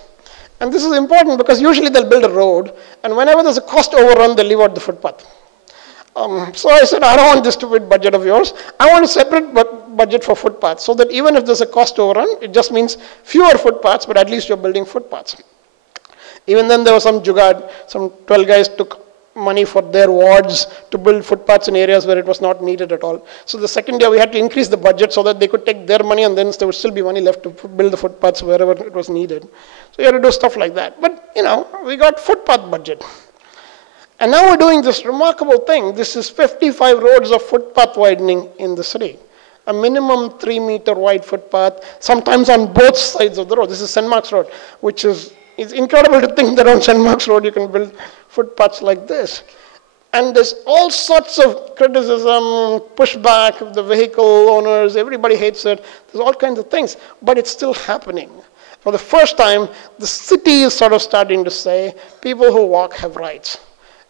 And this is important because usually they'll build a road, and whenever there's a cost overrun, they leave out the footpath. So I said, I don't want this stupid budget of yours. I want a separate budget for footpaths, so that even if there's a cost overrun, it just means fewer footpaths, but at least you're building footpaths. Even then, there was some jugad. Some 12 guys took money for their wards to build footpaths in areas where it was not needed at all. So the second year, we had to increase the budget so that they could take their money, and then there would still be money left to build the footpaths wherever it was needed. So you had to do stuff like that. But, you know, we got footpath budget. And now we're doing this remarkable thing. This is 55 roads of footpath widening in the city. A minimum 3-meter wide footpath, sometimes on both sides of the road. This is St. Mark's Road, which is, it's incredible to think that on St. Mark's Road you can build footpaths like this. And there's all sorts of criticism, pushback of the vehicle owners, everybody hates it. There's all kinds of things, but it's still happening. For the first time, the city is sort of starting to say, people who walk have rights.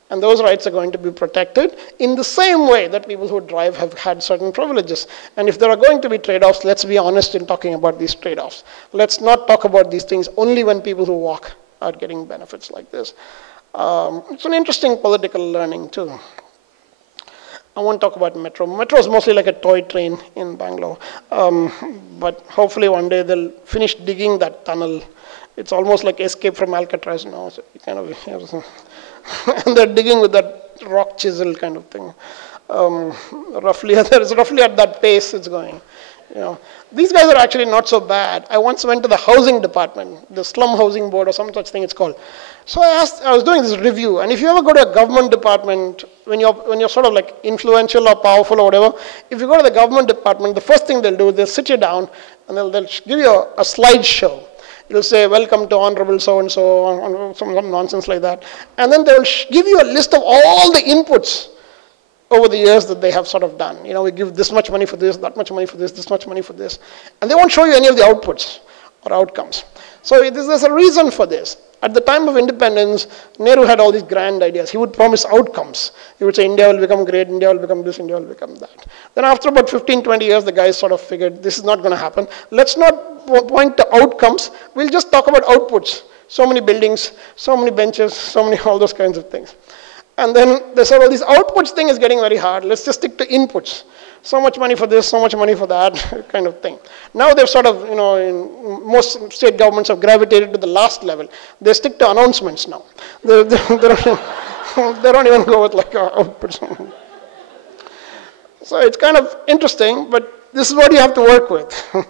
And those rights are going to be protected in the same way that people who drive have had certain privileges. And if there are going to be trade-offs, let's be honest in talking about these trade-offs. Let's not talk about these things only when people who walk are getting benefits like this. It's an interesting political learning too. I won't talk about metro. Metro is mostly like a toy train in Bangalore. But hopefully one day they'll finish digging that tunnel. It's almost like Escape from Alcatraz now. So you kind of, and they're digging with that rock chisel kind of thing. Roughly at that pace it's going. You know, these guys are actually not so bad. I once went to the housing department, the slum housing board or some such thing it's called. So I was doing this review, and if you ever go to a government department, when you're sort of like influential or powerful or whatever, if you go to the government department, the first thing they'll do is they'll sit you down and they'll give you a slideshow. It'll say, welcome to Honorable so-and-so, or some nonsense like that. And then they'll give you a list of all the inputs over the years that they have sort of done. You know, we give this much money for this, that much money for this much money for this. And they won't show you any of the outputs or outcomes. So there's a reason for this. At the time of independence, Nehru had all these grand ideas. He would promise outcomes. He would say, India will become great, India will become this, India will become that. Then after about 15, 20 years, the guys sort of figured, this is not going to happen. Let's not point to outcomes. We'll just talk about outputs. So many buildings, so many benches, so many, all those kinds of things. And then they said, well, this outputs thing is getting very hard. Let's just stick to inputs. So much money for this, so much money for that, kind of thing. Now they've sort of, you know, most state governments have gravitated to the last level. They stick to announcements now. They don't even go with like outputs. So it's kind of interesting, but this is what you have to work with.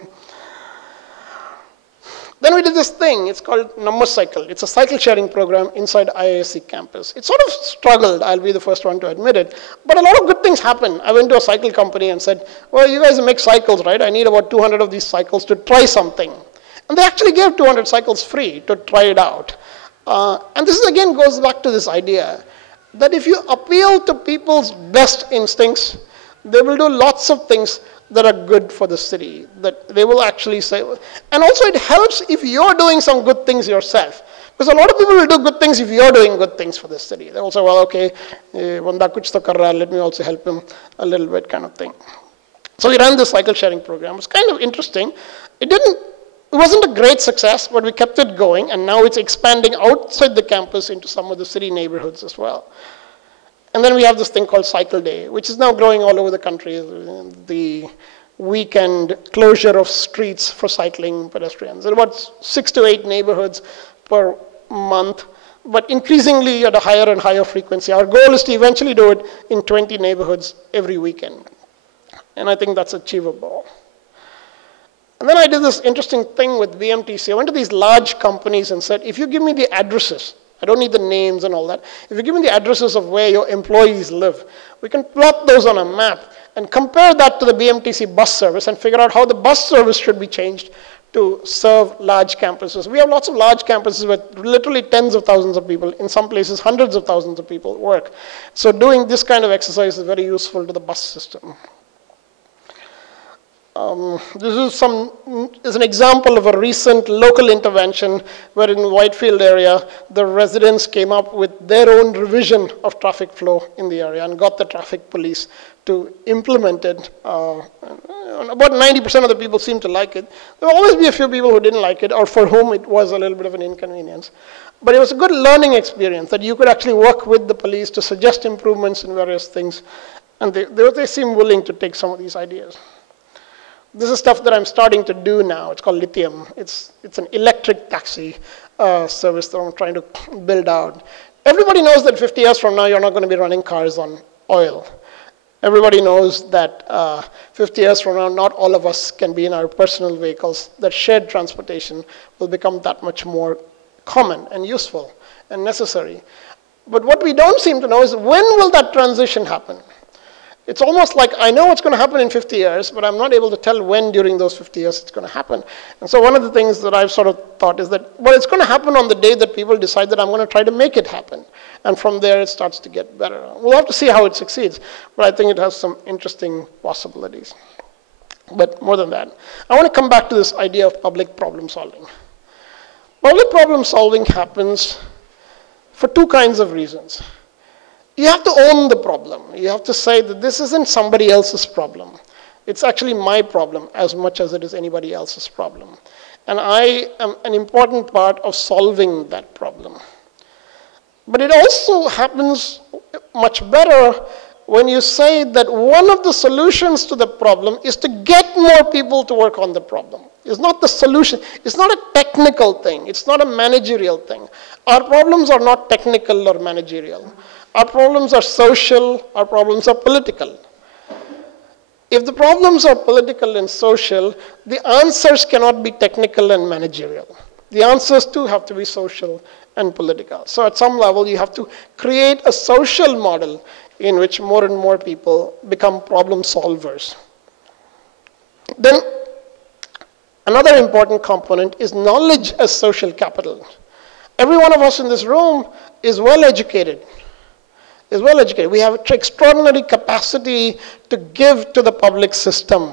Then we did this thing, it's called Number Cycle. It's a cycle sharing program inside IISc campus. It sort of struggled, I'll be the first one to admit it, but a lot of good things happened. I went to a cycle company and said, well, you guys make cycles, right? I need about 200 of these cycles to try something. And they actually gave 200 cycles free to try it out. And this again goes back to this idea that if you appeal to people's best instincts, they will do lots of things that are good for the city, that they will actually say. And also it helps if you're doing some good things yourself. Because a lot of people will do good things if you're doing good things for the city. They will say, well, okay, banda kuch to kar raha hai, let me also help him a little bit, kind of thing. So we ran this cycle sharing program. It was kind of interesting. It wasn't a great success, but we kept it going, and now it's expanding outside the campus into some of the city neighborhoods as well. And then we have this thing called Cycle Day, which is now growing all over the country. The weekend closure of streets for cycling pedestrians. There are about 6 to 8 neighborhoods per month, but increasingly at a higher and higher frequency. Our goal is to eventually do it in 20 neighborhoods every weekend. And I think that's achievable. And then I did this interesting thing with BMTC. I went to these large companies and said, if you give me the addresses, I don't need the names and all that. If you give me the addresses of where your employees live, we can plot those on a map and compare that to the BMTC bus service and figure out how the bus service should be changed to serve large campuses. We have lots of large campuses where literally tens of thousands of people, in some places hundreds of thousands of people work. So doing this kind of exercise is very useful to the bus system. This is an example of a recent local intervention where in Whitefield area, the residents came up with their own revision of traffic flow in the area and got the traffic police to implement it. About 90% of the people seemed to like it. There will always be a few people who didn't like it or for whom it was a little bit of an inconvenience. But it was a good learning experience that you could actually work with the police to suggest improvements in various things. And they seem willing to take some of these ideas. This is stuff that I'm starting to do now. It's called Lithium. It's an electric taxi service that I'm trying to build out. Everybody knows that 50 years from now, you're not going to be running cars on oil. Everybody knows that 50 years from now, not all of us can be in our personal vehicles. That shared transportation will become that much more common and useful and necessary. But what we don't seem to know is when will that transition happen? It's almost like I know what's going to happen in 50 years, but I'm not able to tell when during those 50 years it's going to happen. And so one of the things that I've sort of thought is that, well, it's going to happen on the day that people decide that I'm going to try to make it happen. And from there, it starts to get better. We'll have to see how it succeeds, but I think it has some interesting possibilities. But more than that, I want to come back to this idea of public problem solving. Public problem solving happens for two kinds of reasons. You have to own the problem. You have to say that this isn't somebody else's problem. It's actually my problem as much as it is anybody else's problem. And I am an important part of solving that problem. But it also happens much better when you say that one of the solutions to the problem is to get more people to work on the problem. It's not the solution. It's not a technical thing. It's not a managerial thing. Our problems are not technical or managerial. Our problems are social, our problems are political. If the problems are political and social, the answers cannot be technical and managerial. The answers too have to be social and political. So at some level, you have to create a social model in which more and more people become problem solvers. Then another important component is knowledge as social capital. Every one of us in this room is well educated. We have extraordinary capacity to give to the public system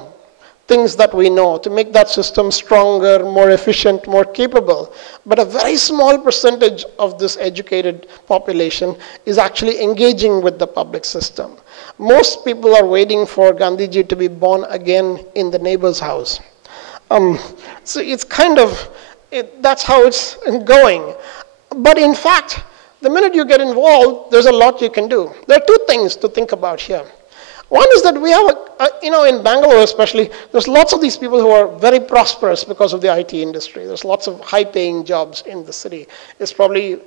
things that we know, to make that system stronger, more efficient, more capable. But a very small percentage of this educated population is actually engaging with the public system. Most people are waiting for Gandhiji to be born again in the neighbor's house. So it's kind of, that's how it's going. But in fact, the minute you get involved, there's a lot you can do. There are two things to think about here. One is that we have, in Bangalore especially, there's lots of these people who are very prosperous because of the IT industry. There's lots of high-paying jobs in the city. It's probably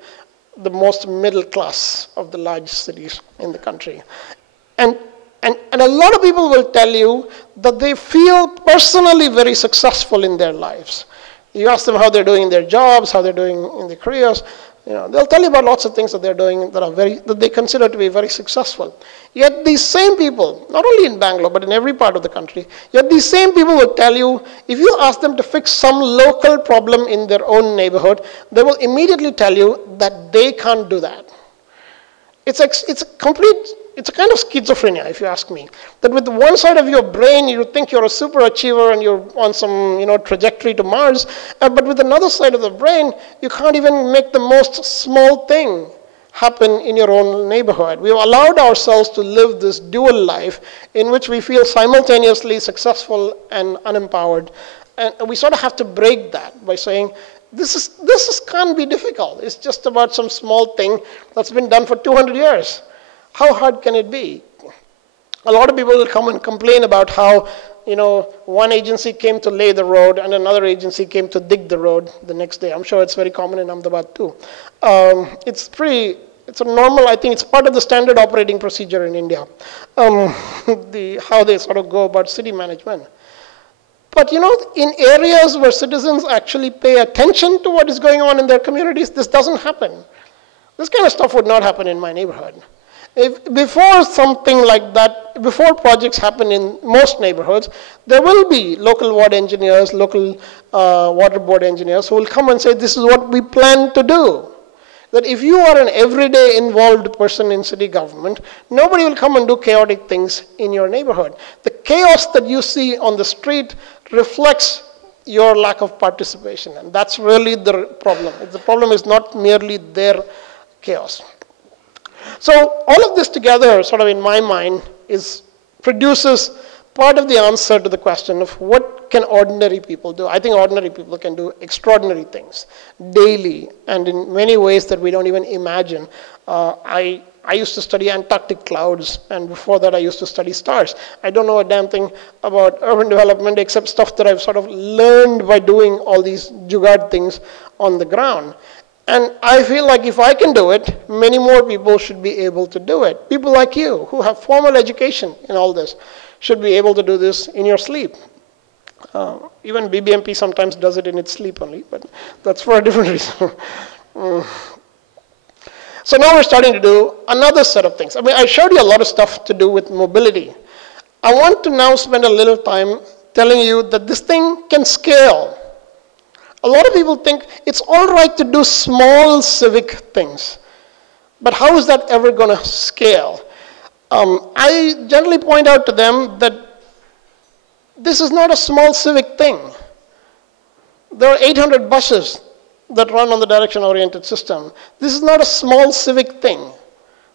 the most middle class of the large cities in the country. And a lot of people will tell you that they feel personally very successful in their lives. You ask them how they're doing in their jobs, how they're doing in their careers. They'll tell you about lots of things that they're doing that they consider to be very successful. Yet these same people, not only in Bangalore, but in every part of the country, yet these same people will tell you, if you ask them to fix some local problem in their own neighborhood, they will immediately tell you that they can't do that. It's a kind of schizophrenia, if you ask me. That with one side of your brain, you think you're a super achiever and you're on some trajectory to Mars, but with another side of the brain, you can't even make the most small thing happen in your own neighborhood. We've allowed ourselves to live this dual life in which we feel simultaneously successful and unempowered. And we sort of have to break that by saying, this can't be difficult. It's just about some small thing that's been done for 200 years. How hard can it be? A lot of people will come and complain about how, one agency came to lay the road and another agency came to dig the road the next day. I'm sure it's very common in Ahmedabad too. It's a normal, I think it's part of the standard operating procedure in India, how they sort of go about city management. But in areas where citizens actually pay attention to what is going on in their communities, this doesn't happen. This kind of stuff would not happen in my neighborhood. Before something like that, before projects happen in most neighborhoods, there will be local ward engineers, local water board engineers who will come and say, this is what we plan to do. that if you are an everyday involved person in city government, nobody will come and do chaotic things in your neighborhood. The chaos that you see on the street reflects your lack of participation, and that's really the problem. The problem is not merely their chaos. So all of this together, sort of in my mind, produces part of the answer to the question of what can ordinary people do. I think ordinary people can do extraordinary things daily and in many ways that we don't even imagine. I used to study Antarctic clouds, and before that I used to study stars. I don't know a damn thing about urban development except stuff that I've sort of learned by doing all these jugaad things on the ground. And I feel like if I can do it, many more people should be able to do it. People like you who have formal education in all this should be able to do this in your sleep. Even BBMP sometimes does it in its sleep only, but that's for a different reason. So now we're starting to do another set of things. I mean, I showed you a lot of stuff to do with mobility. I want to now spend a little time telling you that this thing can scale. A lot of people think it's all right to do small civic things, but how is that ever going to scale? I generally point out to them that this is not a small civic thing. There are 800 buses that run on the direction-oriented system. This is not a small civic thing.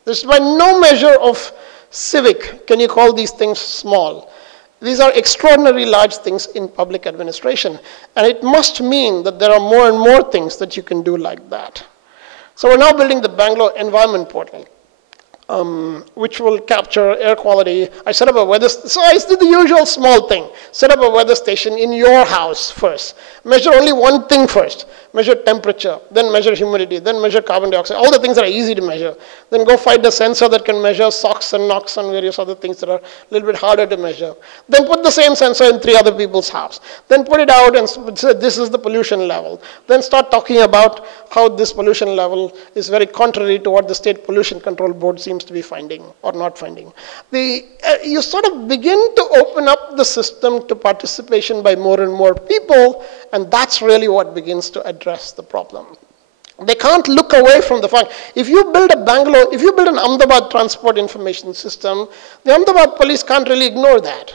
This, by no measure of civic can you call these things small. These are extraordinarily large things in public administration, and it must mean that there are more and more things that you can do like that. So we're now building the Bangalore Environment Portal, which will capture air quality. I set up a weather, so I did the usual small thing. Set up a weather station in your house first. Measure only one thing first. Measure temperature, then measure humidity, then measure carbon dioxide, all the things that are easy to measure. Then go find a sensor that can measure SOx and NOx and various other things that are a little bit harder to measure. Then put the same sensor in 3 other people's house. Then put it out and say this is the pollution level. Then start talking about how this pollution level is very contrary to what the State Pollution Control Board seems to be finding or not finding. You sort of begin to open up the system to participation by more and more people, and that's really what begins to address the problem. They can't look away from the fact, if you build an Ahmedabad transport information system, the Ahmedabad police can't really ignore that.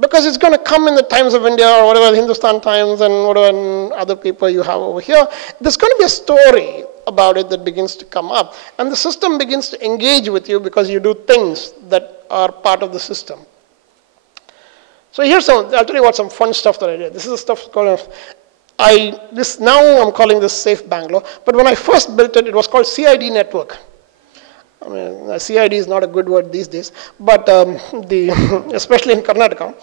Because it's going to come in the Times of India or whatever, Hindustan Times and whatever other paper you have over here. There's going to be a story about it that begins to come up. And the system begins to engage with you because you do things that are part of the system. So here's I'll tell you what some fun stuff that I did. This is the stuff called, now I'm calling this Safe Bangalore. But when I first built it, it was called CID Network. I mean, CID is not a good word these days, but especially in Karnataka.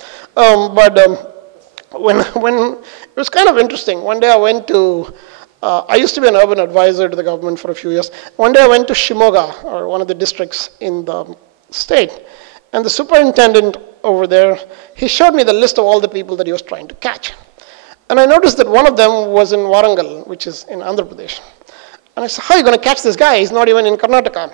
When it was kind of interesting. One day I went to, I used to be an urban advisor to the government for a few years. One day I went to Shimoga, or one of the districts in the state, and the superintendent over there, he showed me the list of all the people that he was trying to catch. And I noticed that one of them was in Warangal, which is in Andhra Pradesh. And I said, how are you going to catch this guy? He's not even in Karnataka.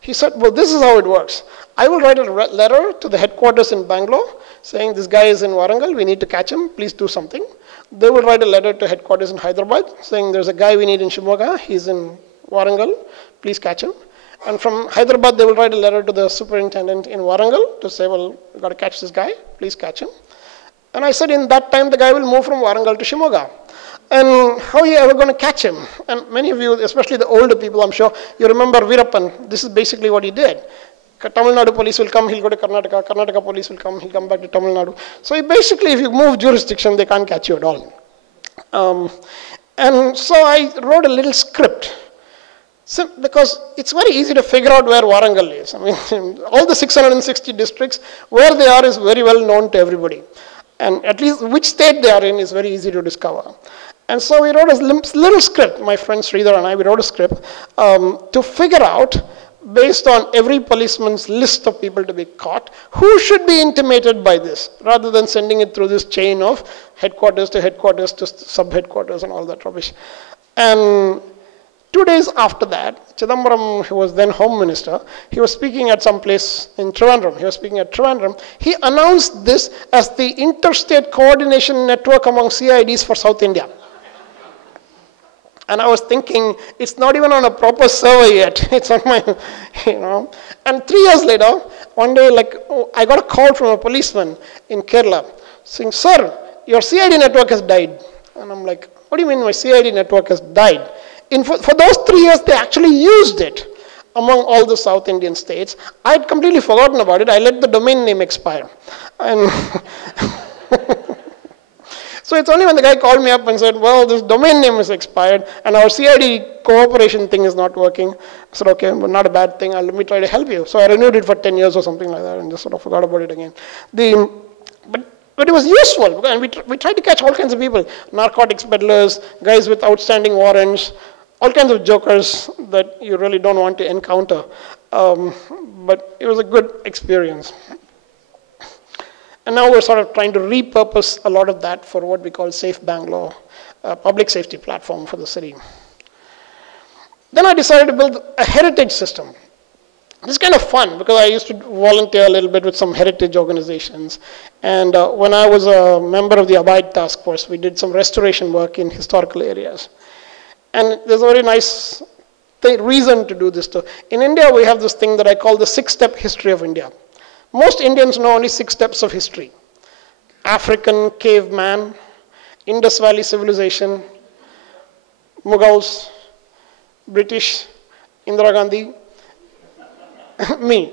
He said, well, this is how it works. I will write a letter to the headquarters in Bangalore saying this guy is in Warangal, we need to catch him, please do something. They will write a letter to headquarters in Hyderabad saying there's a guy we need in Shimoga, he's in Warangal, please catch him. And from Hyderabad, they will write a letter to the superintendent in Warangal to say, well, we've got to catch this guy, please catch him. And I said, in that time, the guy will move from Warangal to Shimoga. And how are you ever going to catch him? And many of you, especially the older people, I'm sure, you remember Veerappan. This is basically what he did. Tamil Nadu police will come, he'll go to Karnataka. Karnataka police will come, he'll come back to Tamil Nadu. So basically, if you move jurisdiction, they can't catch you at all. And so I wrote a little script. Because it's very easy to figure out where Warangal is. I mean, all the 660 districts, where they are is very well known to everybody. And at least which state they are in is very easy to discover. And so we wrote a little script, my friend Sridhar and I, we wrote a script to figure out, based on every policeman's list of people to be caught, who should be intimated by this, rather than sending it through this chain of headquarters to sub-headquarters and all that rubbish. And 2 days after that, Chidambaram, who was then Home Minister, he was speaking at some place in Trivandrum. He was speaking at Trivandrum. He announced this as the interstate coordination network among CIDs for South India. And I was thinking, it's not even on a proper server yet. It's on my, And 3 years later, one day, I got a call from a policeman in Kerala saying, sir, your CID network has died. And I'm like, what do you mean my CID network has died? For those 3 years, they actually used it among all the South Indian states. I had completely forgotten about it. I let the domain name expire. And so it's only when the guy called me up and said, well, this domain name is expired and our CID cooperation thing is not working. I said, okay, but not a bad thing. Let me try to help you. So I renewed it for 10 years or something like that and just sort of forgot about it again. But it was useful, and we tried to catch all kinds of people, narcotics peddlers, guys with outstanding warrants, all kinds of jokers that you really don't want to encounter. But it was a good experience. And now we're sort of trying to repurpose a lot of that for what we call Safe Bangalore, a public safety platform for the city. Then I decided to build a heritage system. This is kind of fun because I used to volunteer a little bit with some heritage organizations. And when I was a member of the Abide Task Force, we did some restoration work in historical areas. And there's a very nice reason to do this too. In India, we have this thing that I call the 6-step history of India. Most Indians know only 6 steps of history. African caveman, Indus Valley civilization, Mughals, British, Indira Gandhi, me.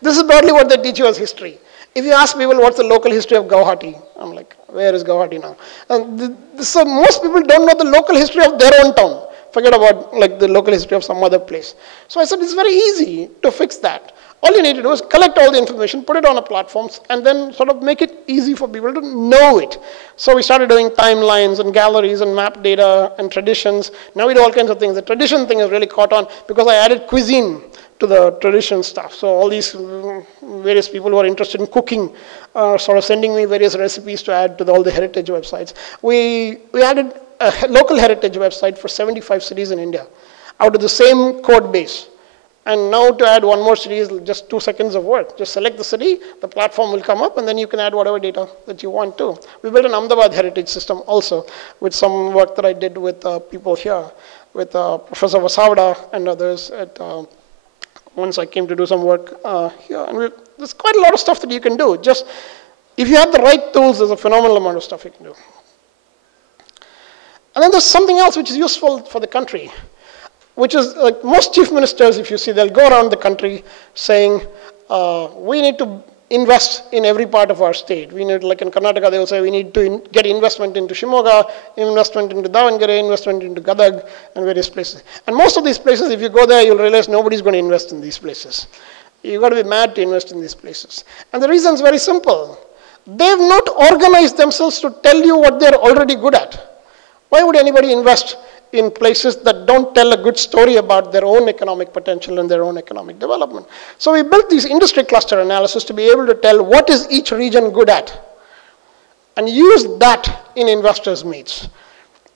This is broadly what they teach you as history. If you ask people what's the local history of Guwahati, I'm like, where is Guwahati now? And so most people don't know the local history of their own town. Forget about the local history of some other place. So I said, it's very easy to fix that. All you need to do is collect all the information, put it on a platform, and then sort of make it easy for people to know it. So we started doing timelines and galleries and map data and traditions. Now we do all kinds of things. The tradition thing has really caught on because I added cuisine to the tradition stuff. So all these various people who are interested in cooking are sort of sending me various recipes to add to all the heritage websites. We added a local heritage website for 75 cities in India out of the same code base. And now to add one more city is just 2 seconds of work. Just select the city, the platform will come up, and then you can add whatever data that you want to. We built an Ahmedabad heritage system also with some work that I did with people here, with Professor Vasavada and others. Once I came to do some work here. And there's quite a lot of stuff that you can do. Just if you have the right tools, there's a phenomenal amount of stuff you can do. And then there's something else which is useful for the country, which is like most chief ministers, if you see, they'll go around the country saying, we need to invest in every part of our state. We need, like in Karnataka, they will say we need to get investment into Shimoga, investment into Davangere, investment into Gadag, and various places. And most of these places, if you go there, you'll realize nobody's going to invest in these places. You've got to be mad to invest in these places. And the reason is very simple. They've not organized themselves to tell you what they're already good at. Why would anybody invest in places that don't tell a good story about their own economic potential and their own economic development? So we built these industry cluster analysis to be able to tell what is each region good at and use that in investors' meets.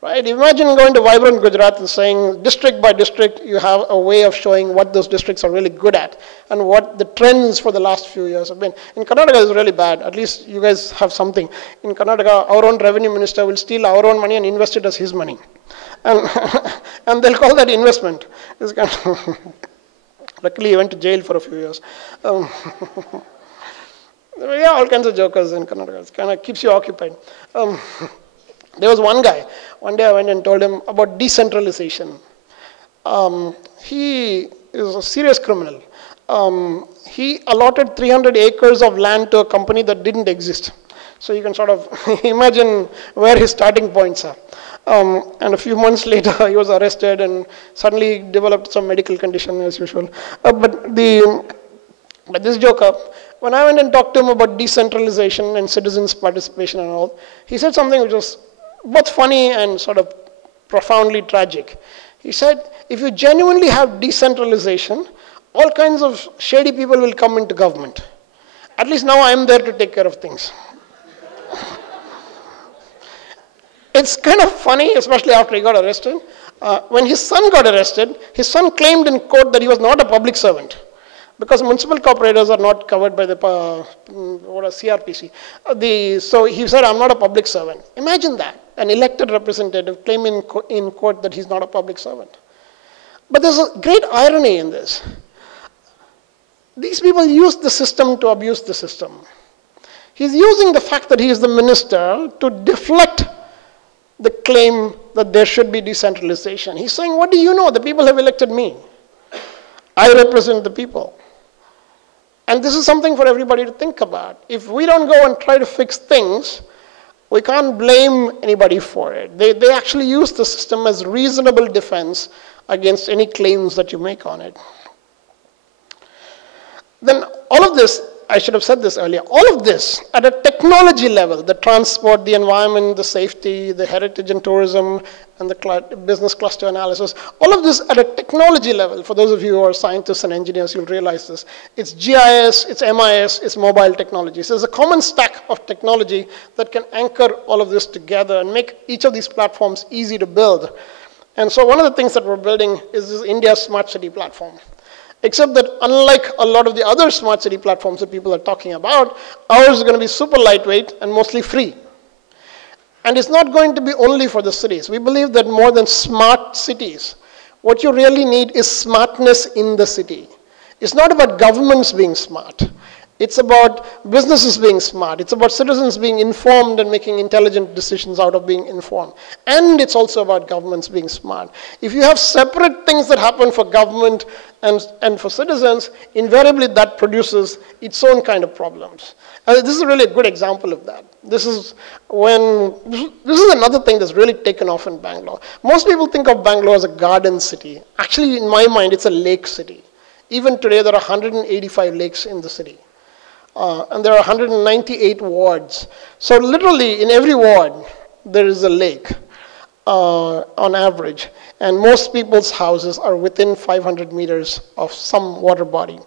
Right? Imagine going to Vibrant Gujarat and saying district by district you have a way of showing what those districts are really good at and what the trends for the last few years have been. In Karnataka it's really bad. At least you guys have something. In Karnataka our own revenue minister will steal our own money and invest it as his money. And they'll call that investment. It's kind of luckily he went to jail for a few years. Yeah, all kinds of jokers in Karnataka. It kind of keeps you occupied. There was one guy, one day I went and told him about decentralization. He is a serious criminal. He allotted 300 acres of land to a company that didn't exist. So you can sort of imagine where his starting points are. And a few months later he was arrested and suddenly developed some medical condition as usual. But this joker, when I went and talked to him about decentralization and citizens' participation and all, he said something which was both funny and sort of profoundly tragic. He said, if you genuinely have decentralization, all kinds of shady people will come into government. At least now I'm there to take care of things. It's kind of funny, especially after he got arrested. When his son got arrested, his son claimed in court that he was not a public servant because municipal corporators are not covered by the CRPC. So he said, I'm not a public servant. Imagine that. an elected representative claim in court that he's not a public servant. But there's a great irony in this. These people use the system to abuse the system. He's using the fact that he is the minister to deflect the claim that there should be decentralization. He's saying, what do you know? The people have elected me. I represent the people. And this is something for everybody to think about. If we don't go and try to fix things, we can't blame anybody for it. They actually use the system as reasonable defense against any claims that you make on it. Then all of this, I should have said this earlier, all of this at a technology level, the transport, the environment, the safety, the heritage and tourism, and the business cluster analysis, all of this at a technology level, for those of you who are scientists and engineers, you'll realize this. It's GIS, it's MIS, it's mobile technology. So there's a common stack of technology that can anchor all of this together and make each of these platforms easy to build. And so one of the things that we're building is this India's smart city platform. Except that unlike a lot of the other smart city platforms that people are talking about, ours is going to be super lightweight and mostly free. And it's not going to be only for the cities. We believe that more than smart cities, what you really need is smartness in the city. It's not about governments being smart. It's about businesses being smart. It's about citizens being informed and making intelligent decisions out of being informed. And it's also about governments being smart. If you have separate things that happen for government and for citizens, invariably that produces its own kind of problems. And this is really a good example of that. This is another thing that's really taken off in Bangalore. Most people think of Bangalore as a garden city. Actually, in my mind, it's a lake city. Even today, there are 185 lakes in the city. And there are 198 wards. So literally, in every ward, there is a lake on average. And most people's houses are within 500 meters of some water body.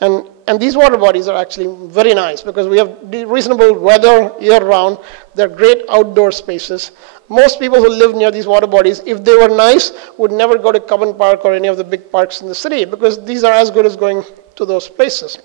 And these water bodies are actually very nice because we have reasonable weather year-round. They're great outdoor spaces. Most people who live near these water bodies, if they were nice, would never go to Cubbon Park or any of the big parks in the city because these are as good as going to those places.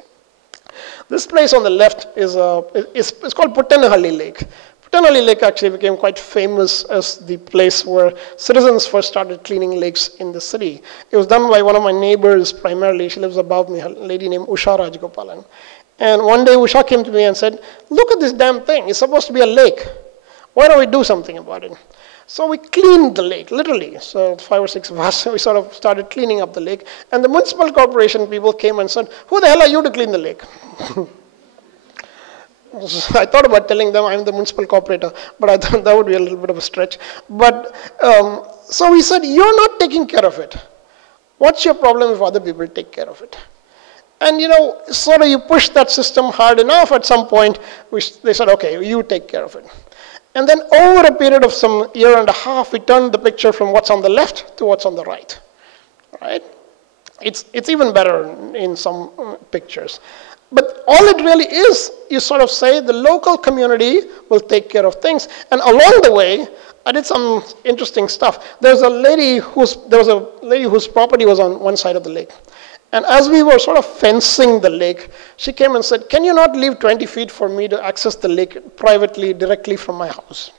This place on the left is called Puttenahalli Lake. Puttenahalli Lake actually became quite famous as the place where citizens first started cleaning lakes in the city. It was done by one of my neighbors primarily. She lives above me, a lady named Usha Rajgopalan. And one day Usha came to me and said, look at this damn thing. It's supposed to be a lake. Why don't we do something about it? So we cleaned the lake, literally. So 5 or 6 of us, we sort of started cleaning up the lake. And the municipal corporation people came and said, who the hell are you to clean the lake? I thought about telling them I'm the municipal corporator, but I thought that would be a little bit of a stretch. But so we said, you're not taking care of it. What's your problem if other people take care of it? And sort of you push that system hard enough at some point, they said, okay, you take care of it. And then over a period of some year and a half, we turned the picture from what's on the left to what's on the right. Right? It's even better in some pictures. But all it really is, you sort of say the local community will take care of things. And along the way, I did some interesting stuff. There was a lady whose property was on one side of the lake. And as we were sort of fencing the lake, she came and said, can you not leave 20 feet for me to access the lake privately, directly from my house?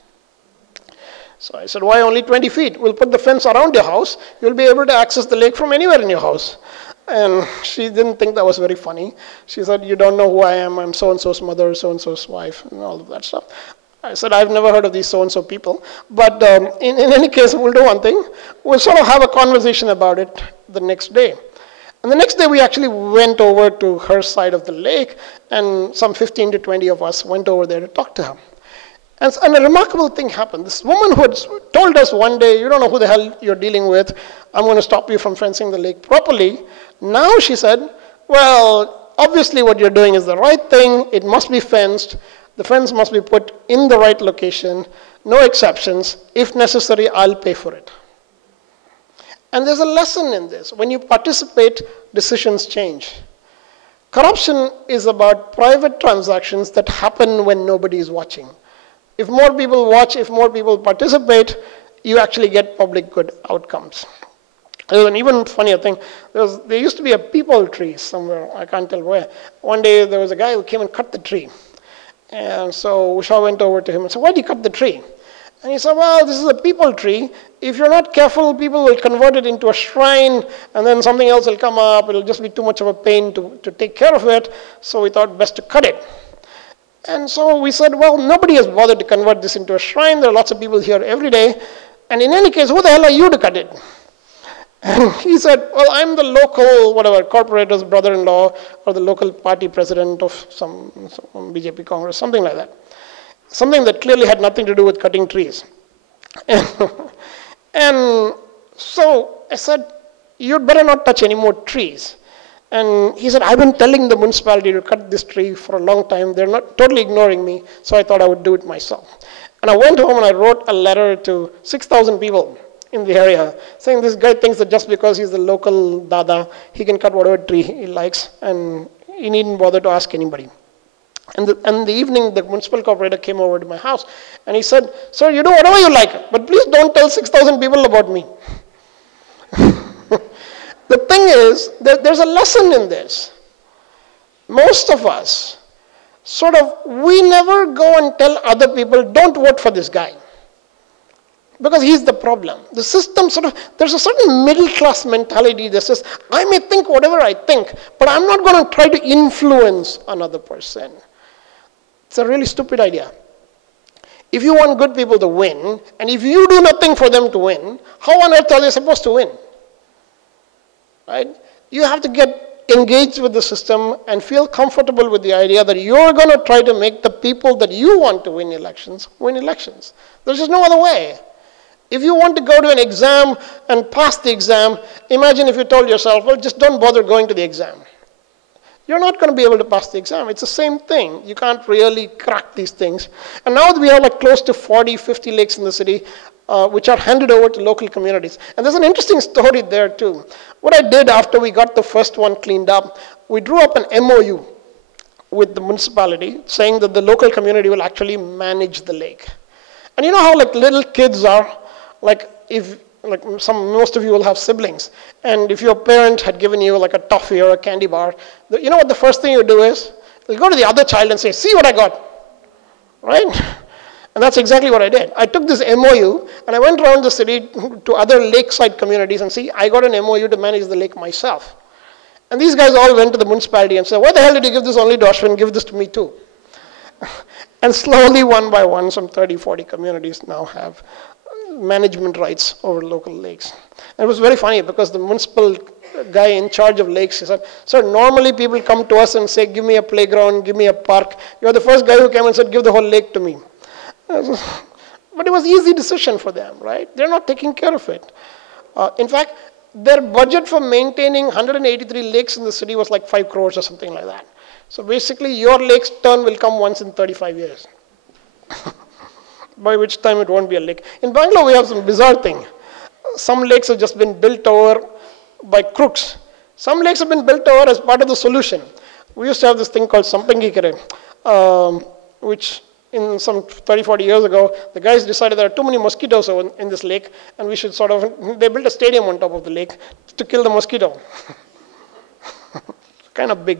So I said, why only 20 feet? We'll put the fence around your house. You'll be able to access the lake from anywhere in your house. And she didn't think that was very funny. She said, you don't know who I am. I'm so-and-so's mother, so-and-so's wife, and all of that stuff. I said, I've never heard of these so-and-so people. But in any case, we'll do one thing. We'll sort of have a conversation about it the next day. And the next day, we actually went over to her side of the lake, and some 15 to 20 of us went over there to talk to her. And a remarkable thing happened. This woman who had told us one day, you don't know who the hell you're dealing with, I'm going to stop you from fencing the lake properly. Now she said, well, obviously what you're doing is the right thing. It must be fenced. The fence must be put in the right location. No exceptions. If necessary, I'll pay for it. And there's a lesson in this. When you participate, decisions change. Corruption is about private transactions that happen when nobody is watching. If more people watch, if more people participate, you actually get public good outcomes. There's an even funnier thing. There used to be a peepal tree somewhere, I can't tell where. One day there was a guy who came and cut the tree. And so Usha went over to him and said, why did you cut the tree? And he said, well, this is a people tree. If you're not careful, people will convert it into a shrine, and then something else will come up. It'll just be too much of a pain to take care of it. So we thought best to cut it. And so we said, well, nobody has bothered to convert this into a shrine. There are lots of people here every day. And in any case, who the hell are you to cut it? And he said, well, I'm the local, whatever, corporator's brother-in-law, or the local party president of some BJP Congress, something like that. Something that clearly had nothing to do with cutting trees. And so I said, you'd better not touch any more trees. And he said, I've been telling the municipality to cut this tree for a long time. They're not totally ignoring me, so I thought I would do it myself. And I went home and I wrote a letter to 6,000 people in the area, saying this guy thinks that just because he's the local dada, he can cut whatever tree he likes, and he needn't bother to ask anybody. And in the evening, the municipal corporator came over to my house, and he said, sir, you do whatever you like, but please don't tell 6,000 people about me. The thing is, there's a lesson in this. Most of us, we never go and tell other people, don't vote for this guy, because he's the problem. The system there's a certain middle class mentality that says, I may think whatever I think, but I'm not going to try to influence another person. It's a really stupid idea. If you want good people to win, and if you do nothing for them to win, how on earth are they supposed to win? Right? You have to get engaged with the system and feel comfortable with the idea that you're going to try to make the people that you want to win elections. There's just no other way. If you want to go to an exam and pass the exam, imagine if you told yourself, well, just don't bother going to the exam. You're not going to be able to pass the exam. It's the same thing. You can't really crack these things. And now we have like close to 40, 50 lakes in the city, which are handed over to local communities. And there's an interesting story there too. What I did after we got the first one cleaned up, we drew up an MOU with the municipality saying that the local community will actually manage the lake. And you know how like little kids are, most of you will have siblings, and if your parent had given you like a toffee or a candy bar, you know what the first thing you do is? You go to the other child and say, see what I got, right? And that's exactly what I did. I took this MOU and I went around the city to other lakeside communities and see, I got an MOU to manage the lake myself. And these guys all went to the municipality and said, why the hell did you give this only to Ashwin? Give this to me too. And slowly, one by one, some 30, 40 communities now have management rights over local lakes. And it was very funny because the municipal guy in charge of lakes, he said, sir, normally people come to us and say, give me a playground, give me a park. You're the first guy who came and said, give the whole lake to me. But it was an easy decision for them, right? They're not taking care of it. In fact, their budget for maintaining 183 lakes in the city was like 5 crores or something like that. So basically, your lake's turn will come once in 35 years. By which time it won't be a lake. In Bangalore, we have some bizarre thing. Some lakes have just been built over by crooks. Some lakes have been built over as part of the solution. We used to have this thing called Sampangikere, which in some 30, 40 years ago, the guys decided there are too many mosquitoes in this lake, and we should they built a stadium on top of the lake to kill the mosquito. Kind of big.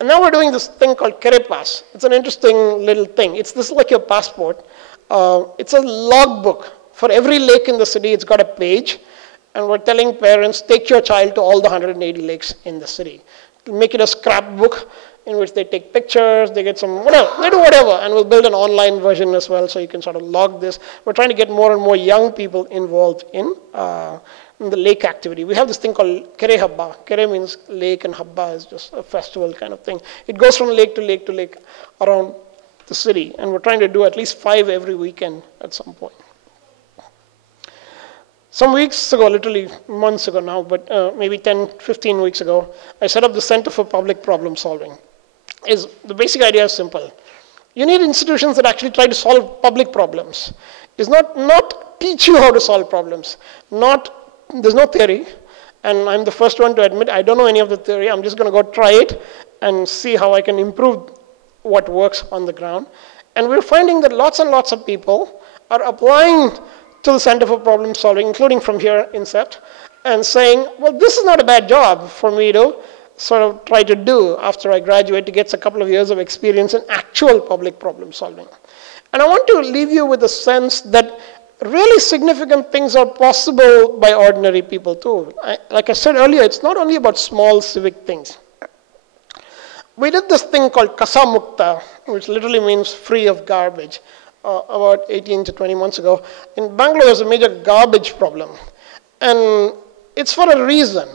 And now we're doing this thing called Kere Pass. It's an interesting little thing. This is like your passport. It's a logbook. For every lake in the city, it's got a page. And we're telling parents, take your child to all the 180 lakes in the city. Make it a scrapbook in which they take pictures, they get some, whatever, they do whatever. And we'll build an online version as well so you can log this. We're trying to get more and more young people involved in the lake activity. We have this thing called Kere Habba. Kere means lake and Habba is just a festival kind of thing. It goes from lake to lake to lake around the city. And we're trying to do at least 5 every weekend at some point. Some weeks ago, literally months ago now, but maybe 10, 15 weeks ago, I set up the Center for Public Problem Solving. The basic idea is simple. You need institutions that actually try to solve public problems. It's not teach you how to solve problems. There's no theory, and I'm the first one to admit I don't know any of the theory. I'm just going to go try it and see how I can improve what works on the ground. And we're finding that lots and lots of people are applying to the Center for Problem Solving, including from here in CEPT, and saying, well, this is not a bad job for me to try to do after I graduate to get a couple of years of experience in actual public problem solving. And I want to leave you with a sense that really significant things are possible by ordinary people too. Like I said earlier, it's not only about small civic things. We did this thing called Kasa Mukta, which literally means free of garbage, about 18 to 20 months ago. In Bangalore, there's a major garbage problem. And it's for a reason.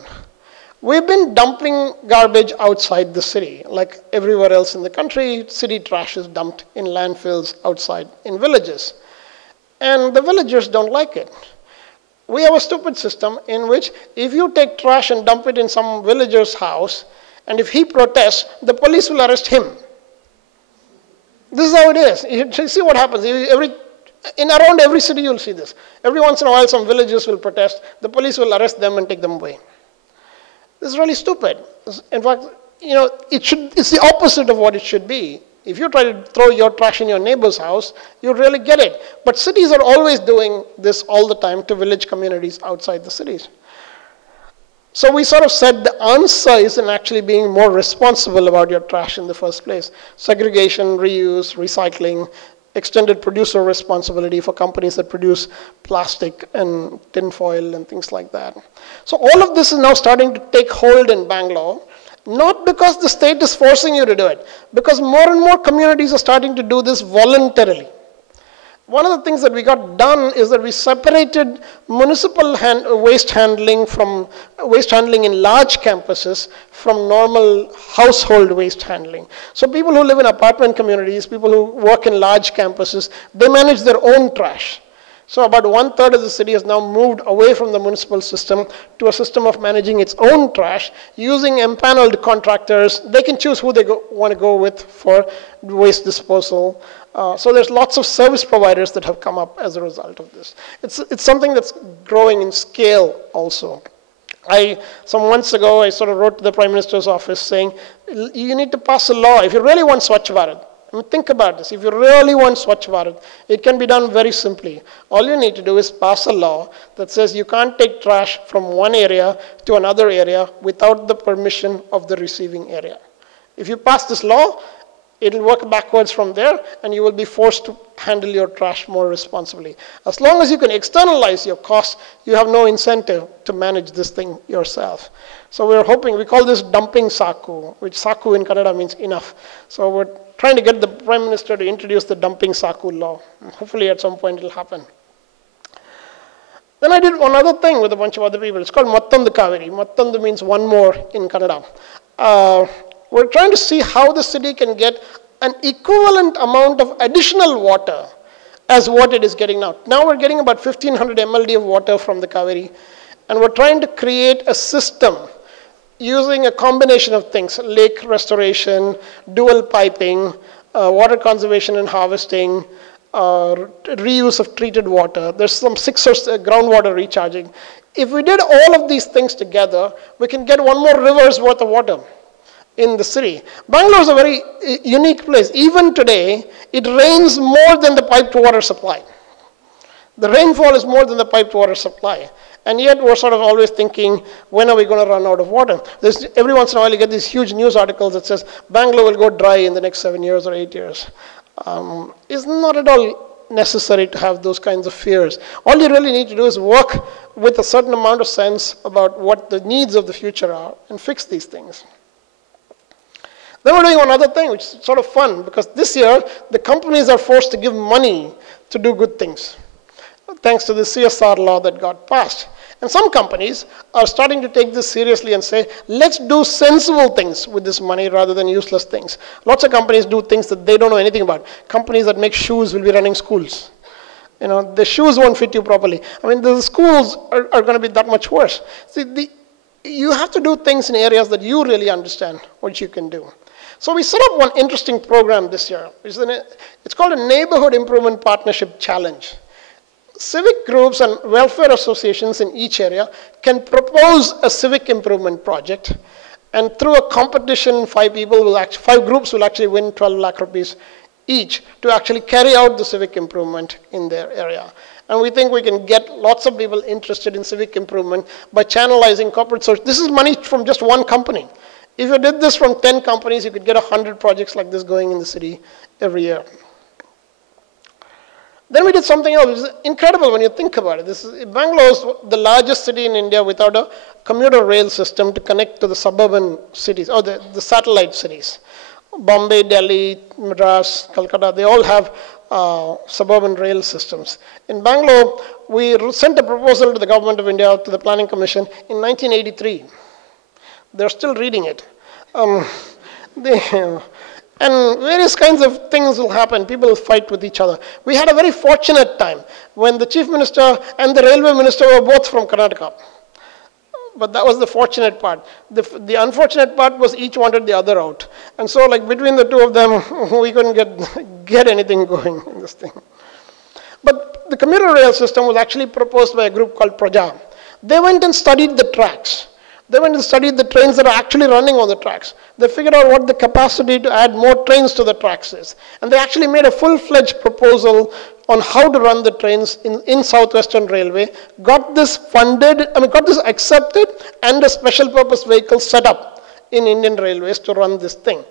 We've been dumping garbage outside the city, like everywhere else in the country. City trash is dumped in landfills outside in villages. And the villagers don't like it. We have a stupid system in which if you take trash and dump it in some villager's house, and if he protests, the police will arrest him. This is how it is. You see what happens. Around every city you'll see this. Every once in a while some villagers will protest. The police will arrest them and take them away. This is really stupid. In fact, it's the opposite of what it should be. If you try to throw your trash in your neighbor's house, you really get it. But cities are always doing this all the time to village communities outside the cities. So we sort of said the answer is in actually being more responsible about your trash in the first place. Segregation, reuse, recycling, extended producer responsibility for companies that produce plastic and tin foil and things like that. So all of this is now starting to take hold in Bangalore, not because the state is forcing you to do it, because more and more communities are starting to do this voluntarily. One of the things that we got done is that we separated municipal waste handling in large campuses from normal household waste handling. So people who live in apartment communities, people who work in large campuses, they manage their own trash. So about 1/3 of the city has now moved away from the municipal system to a system of managing its own trash using empaneled contractors. They can choose who they want to go with for waste disposal. So there's lots of service providers that have come up as a result of this. It's something that's growing in scale also. Some months ago, I sort of wrote to the Prime Minister's office saying, you need to pass a law. If you really want Swachh Bharat, I mean, think about this. If you really want Swachh Bharat, it can be done very simply. All you need to do is pass a law that says you can't take trash from one area to another area without the permission of the receiving area. If you pass this law, it'll work backwards from there, and you will be forced to handle your trash more responsibly. As long as you can externalize your costs, you have no incentive to manage this thing yourself. So we're hoping, we call this dumping saku, which saku in Kannada means enough. So we're trying to get the Prime Minister to introduce the dumping saku law. Hopefully at some point it'll happen. Then I did one other thing with a bunch of other people. It's called Mattandu Kaveri. Mattandu means one more in Kannada. We're trying to see how the city can get an equivalent amount of additional water as what it is getting now. Now we're getting about 1500 MLD of water from the Kaveri, and we're trying to create a system using a combination of things: lake restoration, dual piping, water conservation and harvesting, reuse of treated water. There's some 6 groundwater recharging. If we did all of these things together, we can get one more river's worth of water in the city. Bangalore is a very unique place. Even today, it rains more than the piped water supply. The rainfall is more than the piped water supply. And yet we're sort of always thinking, when are we going to run out of water? Every once in a while you get these huge news articles that says, Bangalore will go dry in the next 7 years or 8 years. It's not at all necessary to have those kinds of fears. All you really need to do is work with a certain amount of sense about what the needs of the future are and fix these things. Then we're doing one other thing, which is sort of fun, because this year, the companies are forced to give money to do good things, thanks to the CSR law that got passed. And some companies are starting to take this seriously and say, let's do sensible things with this money rather than useless things. Lots of companies do things that they don't know anything about. Companies that make shoes will be running schools. The shoes won't fit you properly. I mean, the schools are going to be that much worse. See, you have to do things in areas that you really understand what you can do. So we set up one interesting program this year. It's called a Neighborhood Improvement Partnership Challenge. Civic groups and welfare associations in each area can propose a civic improvement project, and through a competition, 5 groups will actually win 12 lakh rupees each to actually carry out the civic improvement in their area. And we think we can get lots of people interested in civic improvement by channelizing corporate social. This is money from just one company. If you did this from 10 companies, you could get 100 projects like this going in the city every year. Then we did something else, which is incredible when you think about it. Bangalore is the largest city in India without a commuter rail system to connect to the suburban cities, or the satellite cities. Bombay, Delhi, Madras, Calcutta, they all have suburban rail systems. In Bangalore, we sent a proposal to the Government of India, to the Planning Commission, in 1983. They're still reading it. And various kinds of things will happen. People will fight with each other. We had a very fortunate time when the Chief Minister and the Railway Minister were both from Karnataka. But that was the fortunate part. The unfortunate part was each wanted the other out. And so like between the two of them, we couldn't get anything going in this thing. But the commuter rail system was actually proposed by a group called Praja. They went and studied the tracks. They went and studied the trains that are actually running on the tracks. They figured out what the capacity to add more trains to the tracks is. And they actually made a full-fledged proposal on how to run the trains in Southwestern Railway, got this funded, got this accepted, and a special purpose vehicle set up in Indian Railways to run this thing.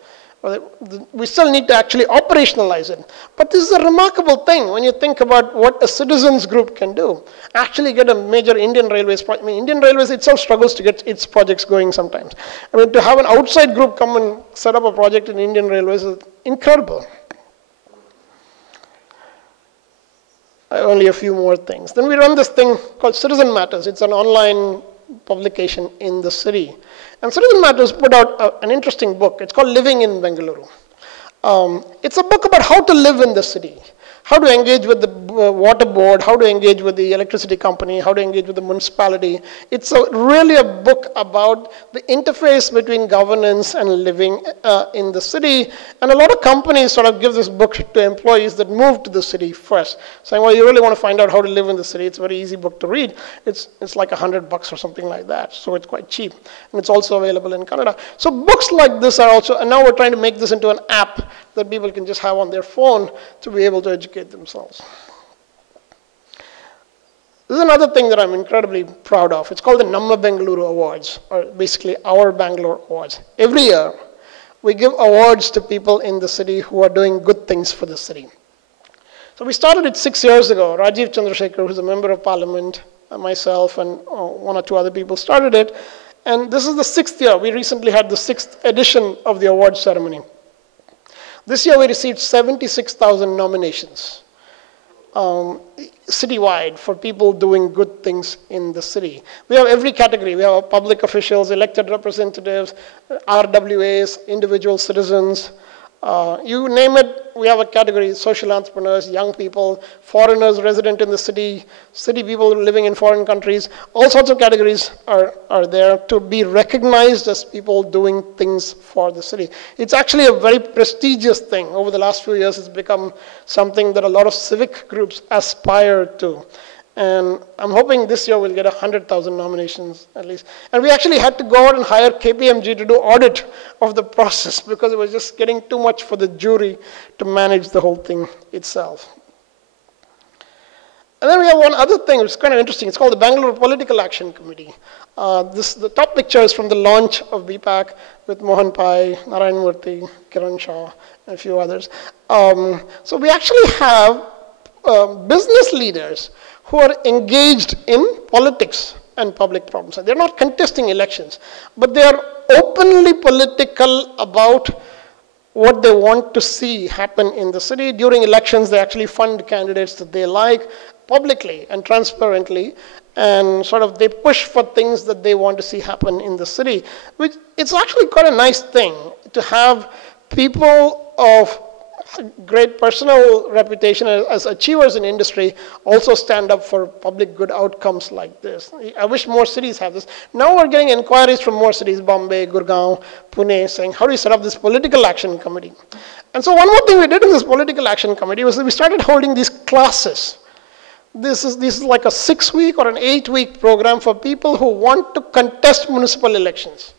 We still need to actually operationalize it. But this is a remarkable thing when you think about what a citizens group can do. Actually get a major Indian Railways project. Indian Railways itself struggles to get its projects going sometimes. To have an outside group come and set up a project in Indian Railways is incredible. Only a few more things. Then we run this thing called Citizen Matters. It's an online publication in the city. And Citizen Matters put out an interesting book. It's called Living in Bengaluru. It's a book about how to live in the city, how to engage with the water board, how to engage with the electricity company, how to engage with the municipality. It's really a book about the interface between governance and living in the city. And a lot of companies sort of give this book to employees that move to the city first, saying, well, you really want to find out how to live in the city. It's a very easy book to read. It's like $100 or something like that, so it's quite cheap. And it's also available in Kannada. So books like this are also, and now we're trying to make this into an app that people can just have on their phone to be able to educate themselves. This is another thing that I'm incredibly proud of. It's called the Namma Bengaluru Awards, or basically our Bangalore Awards. Every year, we give awards to people in the city who are doing good things for the city. So we started it 6 years ago. Rajiv Chandrasekhar, who's a member of parliament, myself, and one or two other people started it. And this is the 6th year. We recently had the 6th edition of the award ceremony. This year we received 76,000 nominations citywide for people doing good things in the city. We have every category. We have public officials, elected representatives, RWAs, individual citizens. You name it, we have a category: social entrepreneurs, young people, foreigners resident in the city, city people living in foreign countries. All sorts of categories are there to be recognized as people doing things for the city. It's actually a very prestigious thing. Over the last few years, it's become something that a lot of civic groups aspire to. And I'm hoping this year we'll get 100,000 nominations at least. And we actually had to go out and hire KPMG to do audit of the process because it was just getting too much for the jury to manage the whole thing itself. And then we have one other thing which is kind of interesting. It's called the Bangalore Political Action Committee. The top picture is from the launch of BPAC with Mohan Pai, Narayan Murthy, Kiran Shah, and a few others. So we actually have business leaders who are engaged in politics and public problems. They're not contesting elections, but they are openly political about what they want to see happen in the city. During elections, they actually fund candidates that they like publicly and transparently, and sort of they push for things that they want to see happen in the city, which it's actually quite a nice thing to have people of great personal reputation as achievers in industry also stand up for public good outcomes like this. I wish more cities have this. Now we're getting inquiries from more cities, Bombay, Gurgaon, Pune, saying, how do you set up this political action committee? And so one more thing we did in this political action committee was that we started holding these classes. This is like a 6-week or an 8-week program for people who want to contest municipal elections.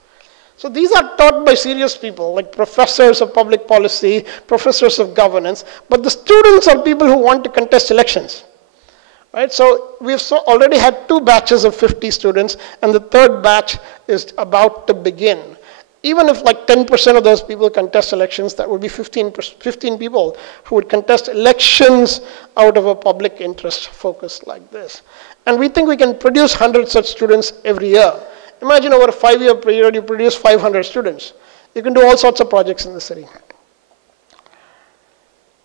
So these are taught by serious people, like professors of public policy, professors of governance, but the students are people who want to contest elections. Right? So we've already had 2 batches of 50 students, and the 3rd batch is about to begin. Even if like 10% of those people contest elections, that would be 15 people who would contest elections out of a public interest focus like this. And we think we can produce 100 such students every year. Imagine over a 5-year period, you produce 500 students. You can do all sorts of projects in the city.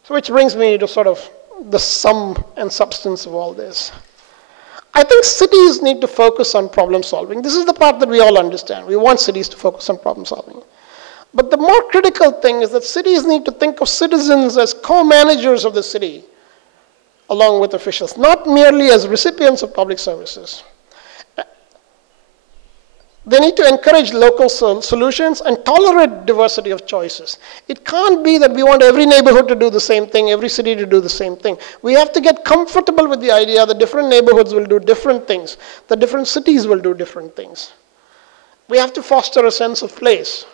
So which brings me to sort of the sum and substance of all this. I think cities need to focus on problem solving. This is the part that we all understand. We want cities to focus on problem solving. But the more critical thing is that cities need to think of citizens as co-managers of the city along with officials, not merely as recipients of public services. They need to encourage local solutions and tolerate diversity of choices. It can't be that we want every neighborhood to do the same thing, every city to do the same thing. We have to get comfortable with the idea that different neighborhoods will do different things, that different cities will do different things. We have to foster a sense of place.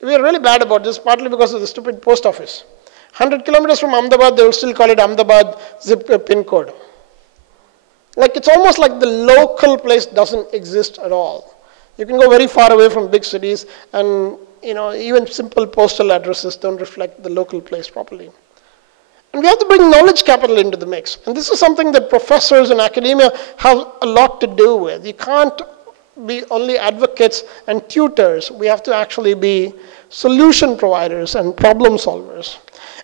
We are really bad about this, partly because of the stupid post office. 100 kilometers from Ahmedabad, they will still call it Ahmedabad zip pin code. Like it's almost like the local place doesn't exist at all. You can go very far away from big cities and even simple postal addresses don't reflect the local place properly. And we have to bring knowledge capital into the mix. And this is something that professors in academia have a lot to do with. You can't be only advocates and tutors. We have to actually be solution providers and problem solvers.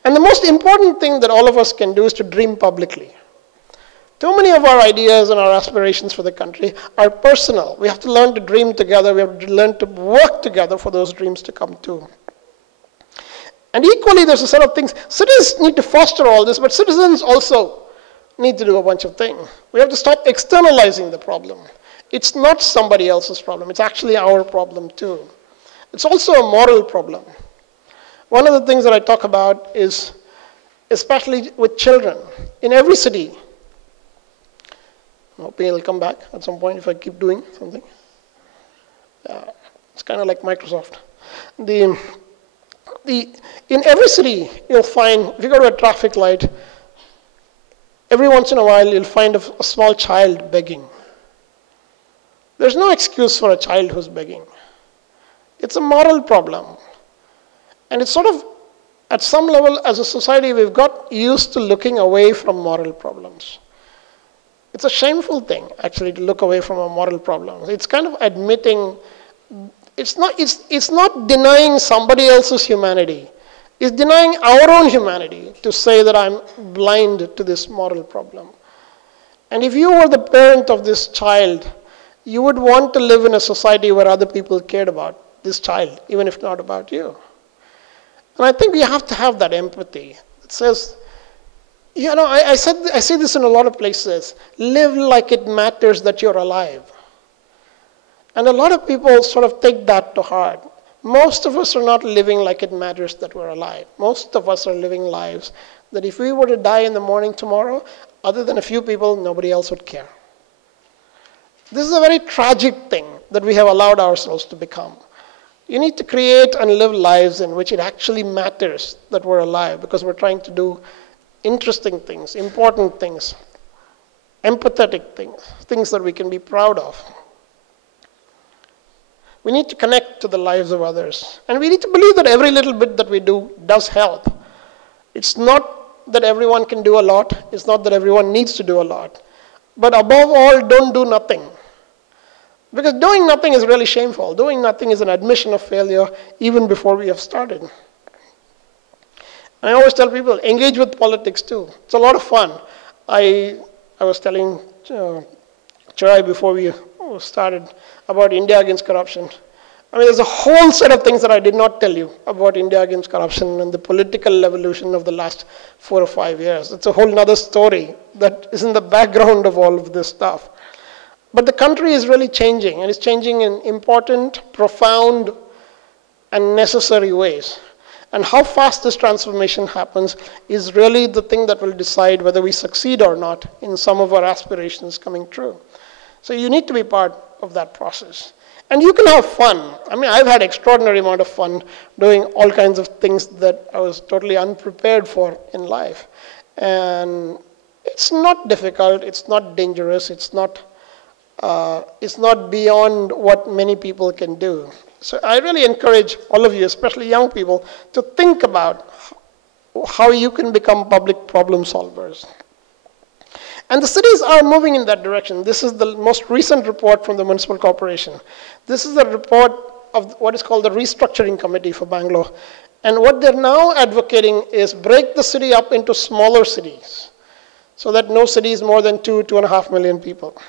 And the most important thing that all of us can do is to dream publicly. Too many of our ideas and our aspirations for the country are personal. We have to learn to dream together. We have to learn to work together for those dreams to come true. And equally, there's a set of things. Cities need to foster all this, but citizens also need to do a bunch of things. We have to stop externalizing the problem. It's not somebody else's problem. It's actually our problem too. It's also a moral problem. One of the things that I talk about is, especially with children, in every city, hoping it'll come back at some point if I keep doing something. It's kind of like Microsoft. In every city, you'll find, if you go to a traffic light, every once in a while you'll find a small child begging. There's no excuse for a child who's begging. It's a moral problem. And it's sort of, at some level, as a society, we've got used to looking away from moral problems. It's a shameful thing, actually, to look away from a moral problem. It's kind of admitting, it's not denying somebody else's humanity. It's denying our own humanity to say that I'm blind to this moral problem. And if you were the parent of this child, you would want to live in a society where other people cared about this child, even if not about you. And I think we have to have that empathy. It says, I say this in a lot of places, live like it matters that you're alive. And a lot of people sort of take that to heart. Most of us are not living like it matters that we're alive. Most of us are living lives that if we were to die in the morning tomorrow, other than a few people, nobody else would care. This is a very tragic thing that we have allowed ourselves to become. You need to create and live lives in which it actually matters that we're alive, because we're trying to do interesting things, important things, empathetic things, things that we can be proud of. We need to connect to the lives of others. And we need to believe that every little bit that we do does help. It's not that everyone can do a lot. It's not that everyone needs to do a lot. But above all, don't do nothing. Because doing nothing is really shameful. Doing nothing is an admission of failure even before we have started. I always tell people, engage with politics too. It's a lot of fun. I was telling Chirai before we started about India against corruption. I mean, there's a whole set of things that I did not tell you about India against corruption and the political evolution of the last 4 or 5 years. It's a whole other story that is in the background of all of this stuff. But the country is really changing, and it's changing in important, profound, and necessary ways. And how fast this transformation happens is really the thing that will decide whether we succeed or not in some of our aspirations coming true. So you need to be part of that process. And you can have fun. I mean, I've had extraordinary amount of fun doing all kinds of things that I was totally unprepared for in life. And it's not difficult, it's not dangerous, it's not beyond what many people can do. So I really encourage all of you, especially young people, to think about how you can become public problem solvers. And the cities are moving in that direction. This is the most recent report from the municipal corporation. This is a report of what is called the restructuring committee for Bangalore. And what they're now advocating is break the city up into smaller cities so that no city is more than 2.5 million people.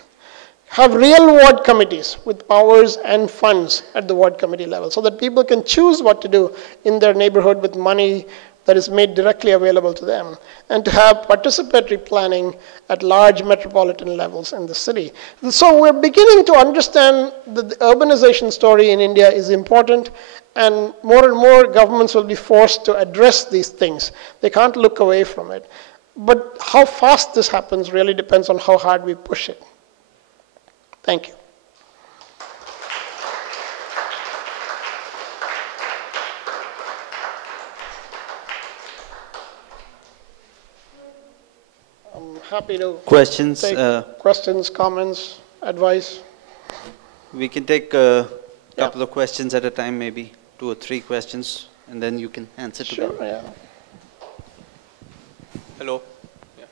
Have real ward committees with powers and funds at the ward committee level so that people can choose what to do in their neighborhood with money that is made directly available to them, and to have participatory planning at large metropolitan levels in the city. So we're beginning to understand that the urbanization story in India is important, and more governments will be forced to address these things. They can't look away from it. But how fast this happens really depends on how hard we push it. Thank you. Happy to questions, take questions, comments, advice. We can take a couple of questions at a time, maybe 2 or 3 questions, and then you can answer to them. Sure, yeah. Hello. Yeah.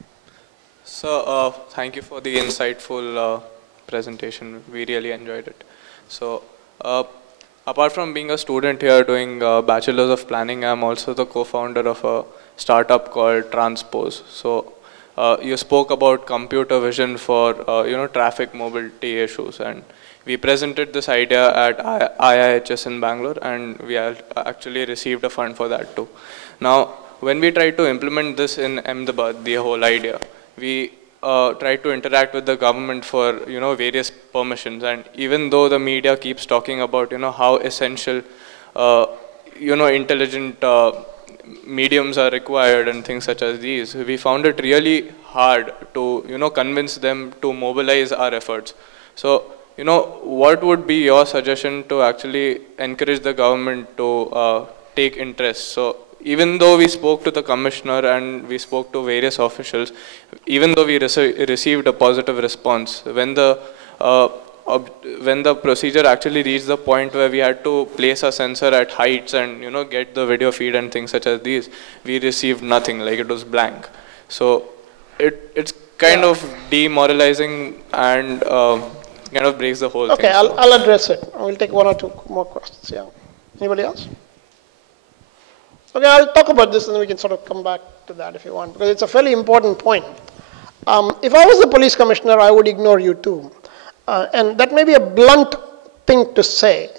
So thank you for the insightful presentation. We really enjoyed it. So apart from being a student here doing Bachelor's of Planning, I'm also the co-founder of a startup called Transpose. So you spoke about computer vision for traffic mobility issues, and we presented this idea at IIHS in Bangalore, and we actually received a fund for that too. Now, when we tried to implement this in Ahmedabad, the whole idea, we tried to interact with the government for various permissions, and even though the media keeps talking about how essential intelligent mediums are required and things such as these, we found it really hard to convince them to mobilize our efforts. So what would be your suggestion to actually encourage the government to take interest? So even though we spoke to the commissioner and we spoke to various officials, even though we received a positive response, when the procedure actually reached the point where we had to place a sensor at heights and get the video feed and things such as these, we received nothing, like it was blank. So it's kind of demoralizing and kind of breaks the whole thing. Okay, I'll address it. We'll take 1 or 2 more questions. Yeah. Anybody else? Okay, I'll talk about this and then we can sort of come back to that if you want, because it's a fairly important point. If I was the police commissioner, I would ignore you too. And that may be a blunt thing to say.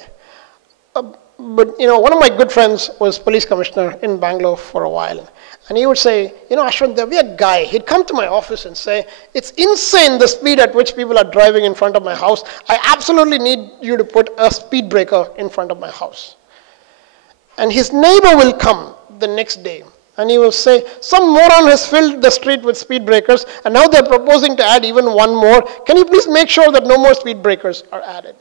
But one of my good friends was police commissioner in Bangalore for a while. And he would say, Ashwin, there'll be a guy, he'd come to my office and say, it's insane the speed at which people are driving in front of my house. I absolutely need you to put a speed breaker in front of my house. And his neighbor will come the next day and he will say, some moron has filled the street with speed breakers and now they're proposing to add even 1 more. Can you please make sure that no more speed breakers are added?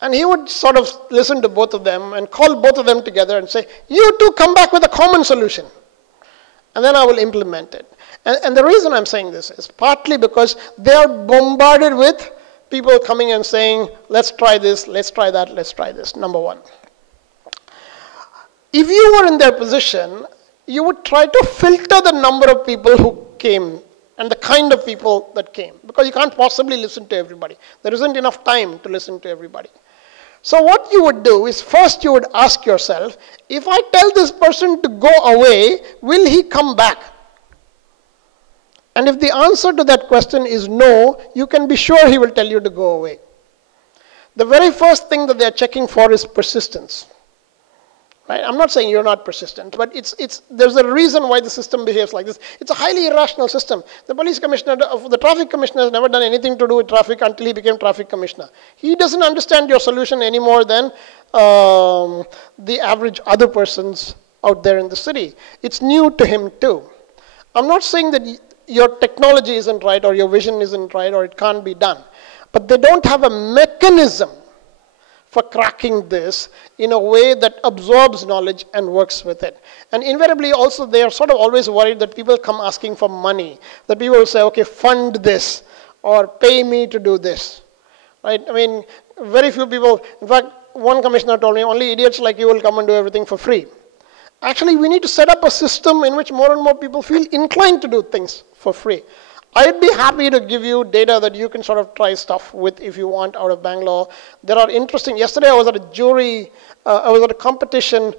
And he would sort of listen to both of them and call both of them together and say, you two come back with a common solution. And then I will implement it. And the reason I'm saying this is partly because they are bombarded with people coming and saying, let's try this, let's try that, let's try this, number 1. If you were in their position, you would try to filter the number of people who came and the kind of people that came, because you can't possibly listen to everybody. There isn't enough time to listen to everybody. So what you would do is first you would ask yourself, if I tell this person to go away, will he come back? And if the answer to that question is no, you can be sure he will tell you to go away. The very first thing that they are checking for is persistence. Right? I'm not saying you're not persistent, but there's a reason why the system behaves like this. It's a highly irrational system. The police commissioner, the traffic commissioner has never done anything to do with traffic until he became traffic commissioner. He doesn't understand your solution any more than the average other persons out there in the city. It's new to him too. I'm not saying that your technology isn't right or your vision isn't right or it can't be done, but they don't have a mechanism for cracking this in a way that absorbs knowledge and works with it. And invariably also they are sort of always worried that people come asking for money, that people will say, okay, fund this or pay me to do this. Right? I mean, very few people, in fact, one commissioner told me, only idiots like you will come and do everything for free. Actually, we need to set up a system in which more and more people feel inclined to do things for free. I'd be happy to give you data that you can sort of try stuff with if you want out of Bangalore. There are interesting, yesterday I was at a competition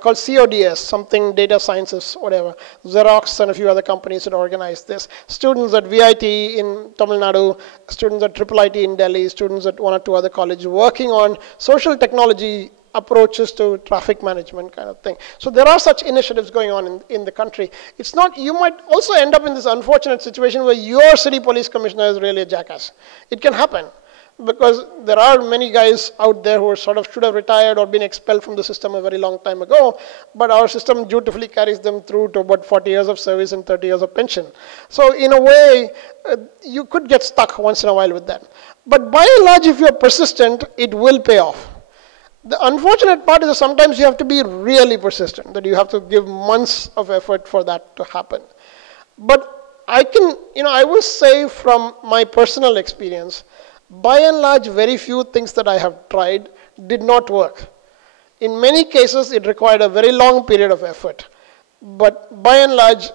called CODS, something data sciences, whatever. Xerox and a few other companies had organized this. Students at VIT in Tamil Nadu, students at IIIT in Delhi, students at one or two other colleges working on social technology approaches to traffic management kind of thing. So there are such initiatives going on in the country. It's not, you might also end up in this unfortunate situation where your city police commissioner is really a jackass. It can happen because there are many guys out there who are sort of should have retired or been expelled from the system a very long time ago, but our system dutifully carries them through to about 40 years of service and 30 years of pension. So in a way, you could get stuck once in a while with that. But by and large, if you're persistent, it will pay off. The unfortunate part is that sometimes you have to be really persistent, that you have to give months of effort for that to happen. But I can, I will say from my personal experience, by and large, very few things that I have tried did not work. In many cases, it required a very long period of effort. But by and large,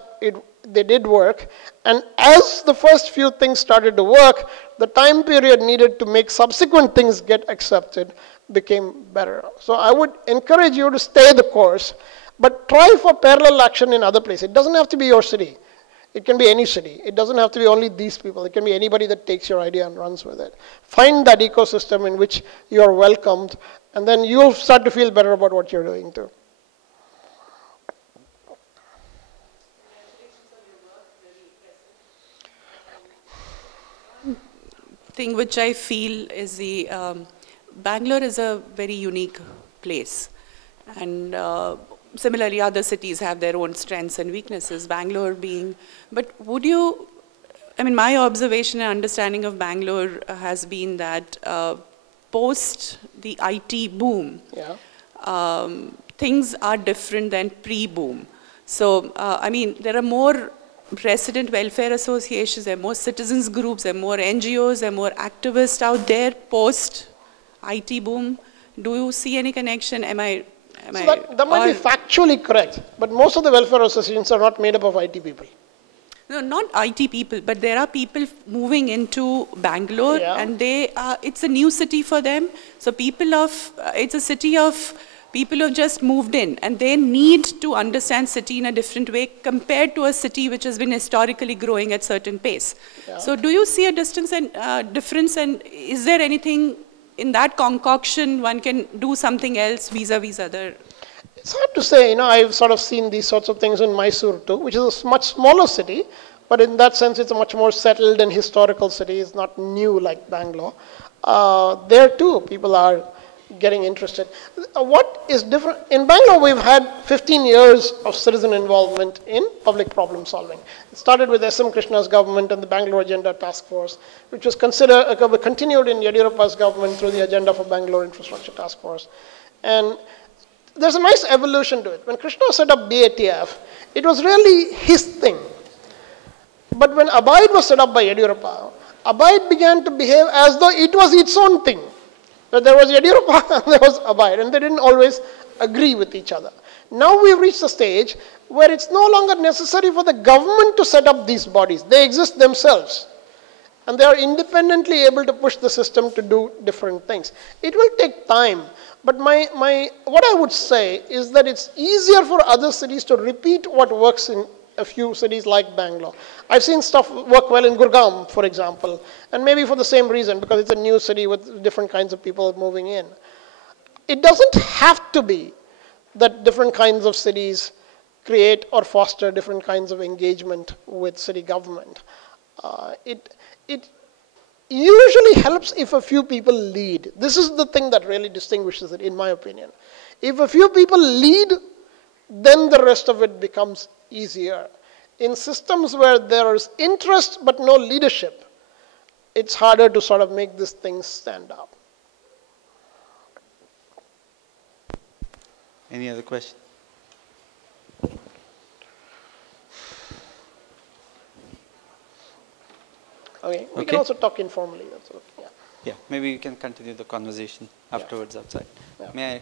they did work. And as the first few things started to work, the time period needed to make subsequent things get accepted became better. So I would encourage you to stay the course, but try for parallel action in other places. It doesn't have to be your city. It can be any city. It doesn't have to be only these people. It can be anybody that takes your idea and runs with it. Find that ecosystem in which you are welcomed, and then you'll start to feel better about what you're doing too. Thing which I feel is the Bangalore is a very unique place, and similarly other cities have their own strengths and weaknesses, Bangalore being, but would you, my observation and understanding of Bangalore has been that post the IT boom, things are different than pre-boom. So, there are more resident welfare associations, there are more citizens groups, there are more NGOs, there are more activists out there post IT boom. Do you see any connection? That might be factually correct, but most of the welfare associations are not made up of IT people. No, not IT people, but there are people moving into Bangalore, and it's a new city for them. So it's a city of people who have just moved in, and they need to understand city in a different way compared to a city which has been historically growing at certain pace. Yeah. So do you see a difference, and is there anything in that concoction one can do something else vis-a-vis other? It's hard to say. I've sort of seen these sorts of things in Mysore too, which is a much smaller city, but in that sense it's a much more settled and historical city. It's not new like Bangalore. There too, people are getting interested. What is different? In Bangalore, we've had 15 years of citizen involvement in public problem solving. It started with S.M. Krishna's government and the Bangalore Agenda Task Force, which was continued in Yediyurappa's government through the Agenda for Bangalore Infrastructure Task Force. And there's a nice evolution to it. When Krishna set up BATF, it was really his thing. But when Abide was set up by Yediyurappa, Abide began to behave as though it was its own thing. So there was Yediyurappa and there was Abide, and they didn't always agree with each other. Now we've reached a stage where it's no longer necessary for the government to set up these bodies. They exist themselves. And they are independently able to push the system to do different things. It will take time. But what I would say is that it's easier for other cities to repeat what works in a few cities like Bangalore. I've seen stuff work well in Gurgaon, for example, and maybe for the same reason, because it's a new city with different kinds of people moving in. It doesn't have to be that different kinds of cities create or foster different kinds of engagement with city government. It usually helps if a few people lead. This is the thing that really distinguishes it, in my opinion. If a few people lead, then the rest of it becomes easier. In systems where there is interest but no leadership, it's harder to sort of make this thing stand up. Any other questions? Okay, we can also talk informally. That's okay. Yeah. Yeah, maybe we can continue the conversation afterwards outside. Yeah. May I?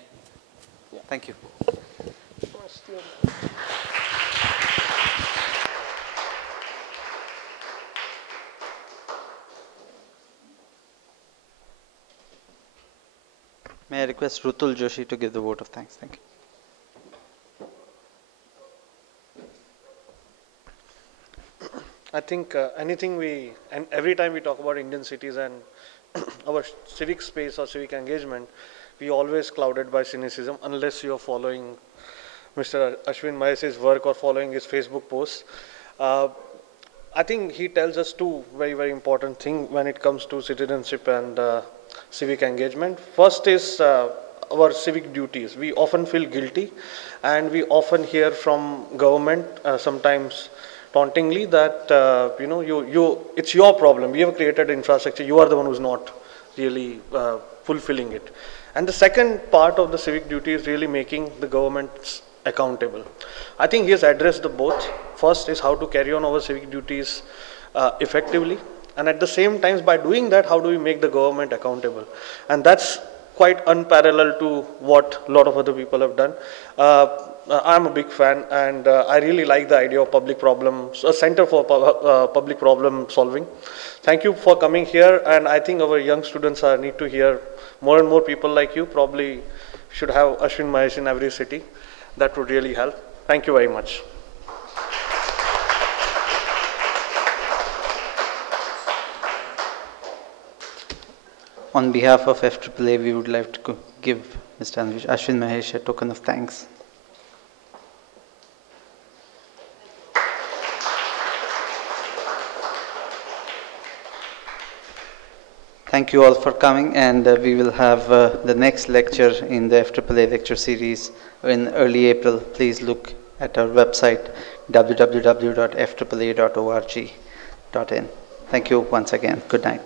Yeah. Thank you. May I request Rutul Joshi to give the vote of thanks? Thank you. I think and every time we talk about Indian cities and our civic space or civic engagement, we always clouded by cynicism unless you're following Mr. Ashwin Mahesh's work or following his Facebook posts. I think he tells us two very, very important things when it comes to citizenship and civic engagement. First is our civic duties. We often feel guilty, and we often hear from government sometimes tauntingly that it's your problem. We have created infrastructure. You are the one who's not really fulfilling it. And the second part of the civic duty is really making the governments accountable. I think he has addressed the both. First is how to carry on our civic duties effectively, and at the same time, by doing that, how do we make the government accountable? And that's quite unparalleled to what a lot of other people have done. I'm a big fan, and I really like the idea of public problems, a center for public problem solving. Thank you for coming here, and I think our young students need to hear more and more people like you. Probably should have Ashwin Mahesh in every city. That would really help. Thank you very much. On behalf of FAAA, we would like to give Mr. Ashwin Mahesh a token of thanks. Thank you all for coming, and we will have the next lecture in the FAAA Lecture Series in early April. Please look at our website www.faaa.org.in. Thank you once again. Good night.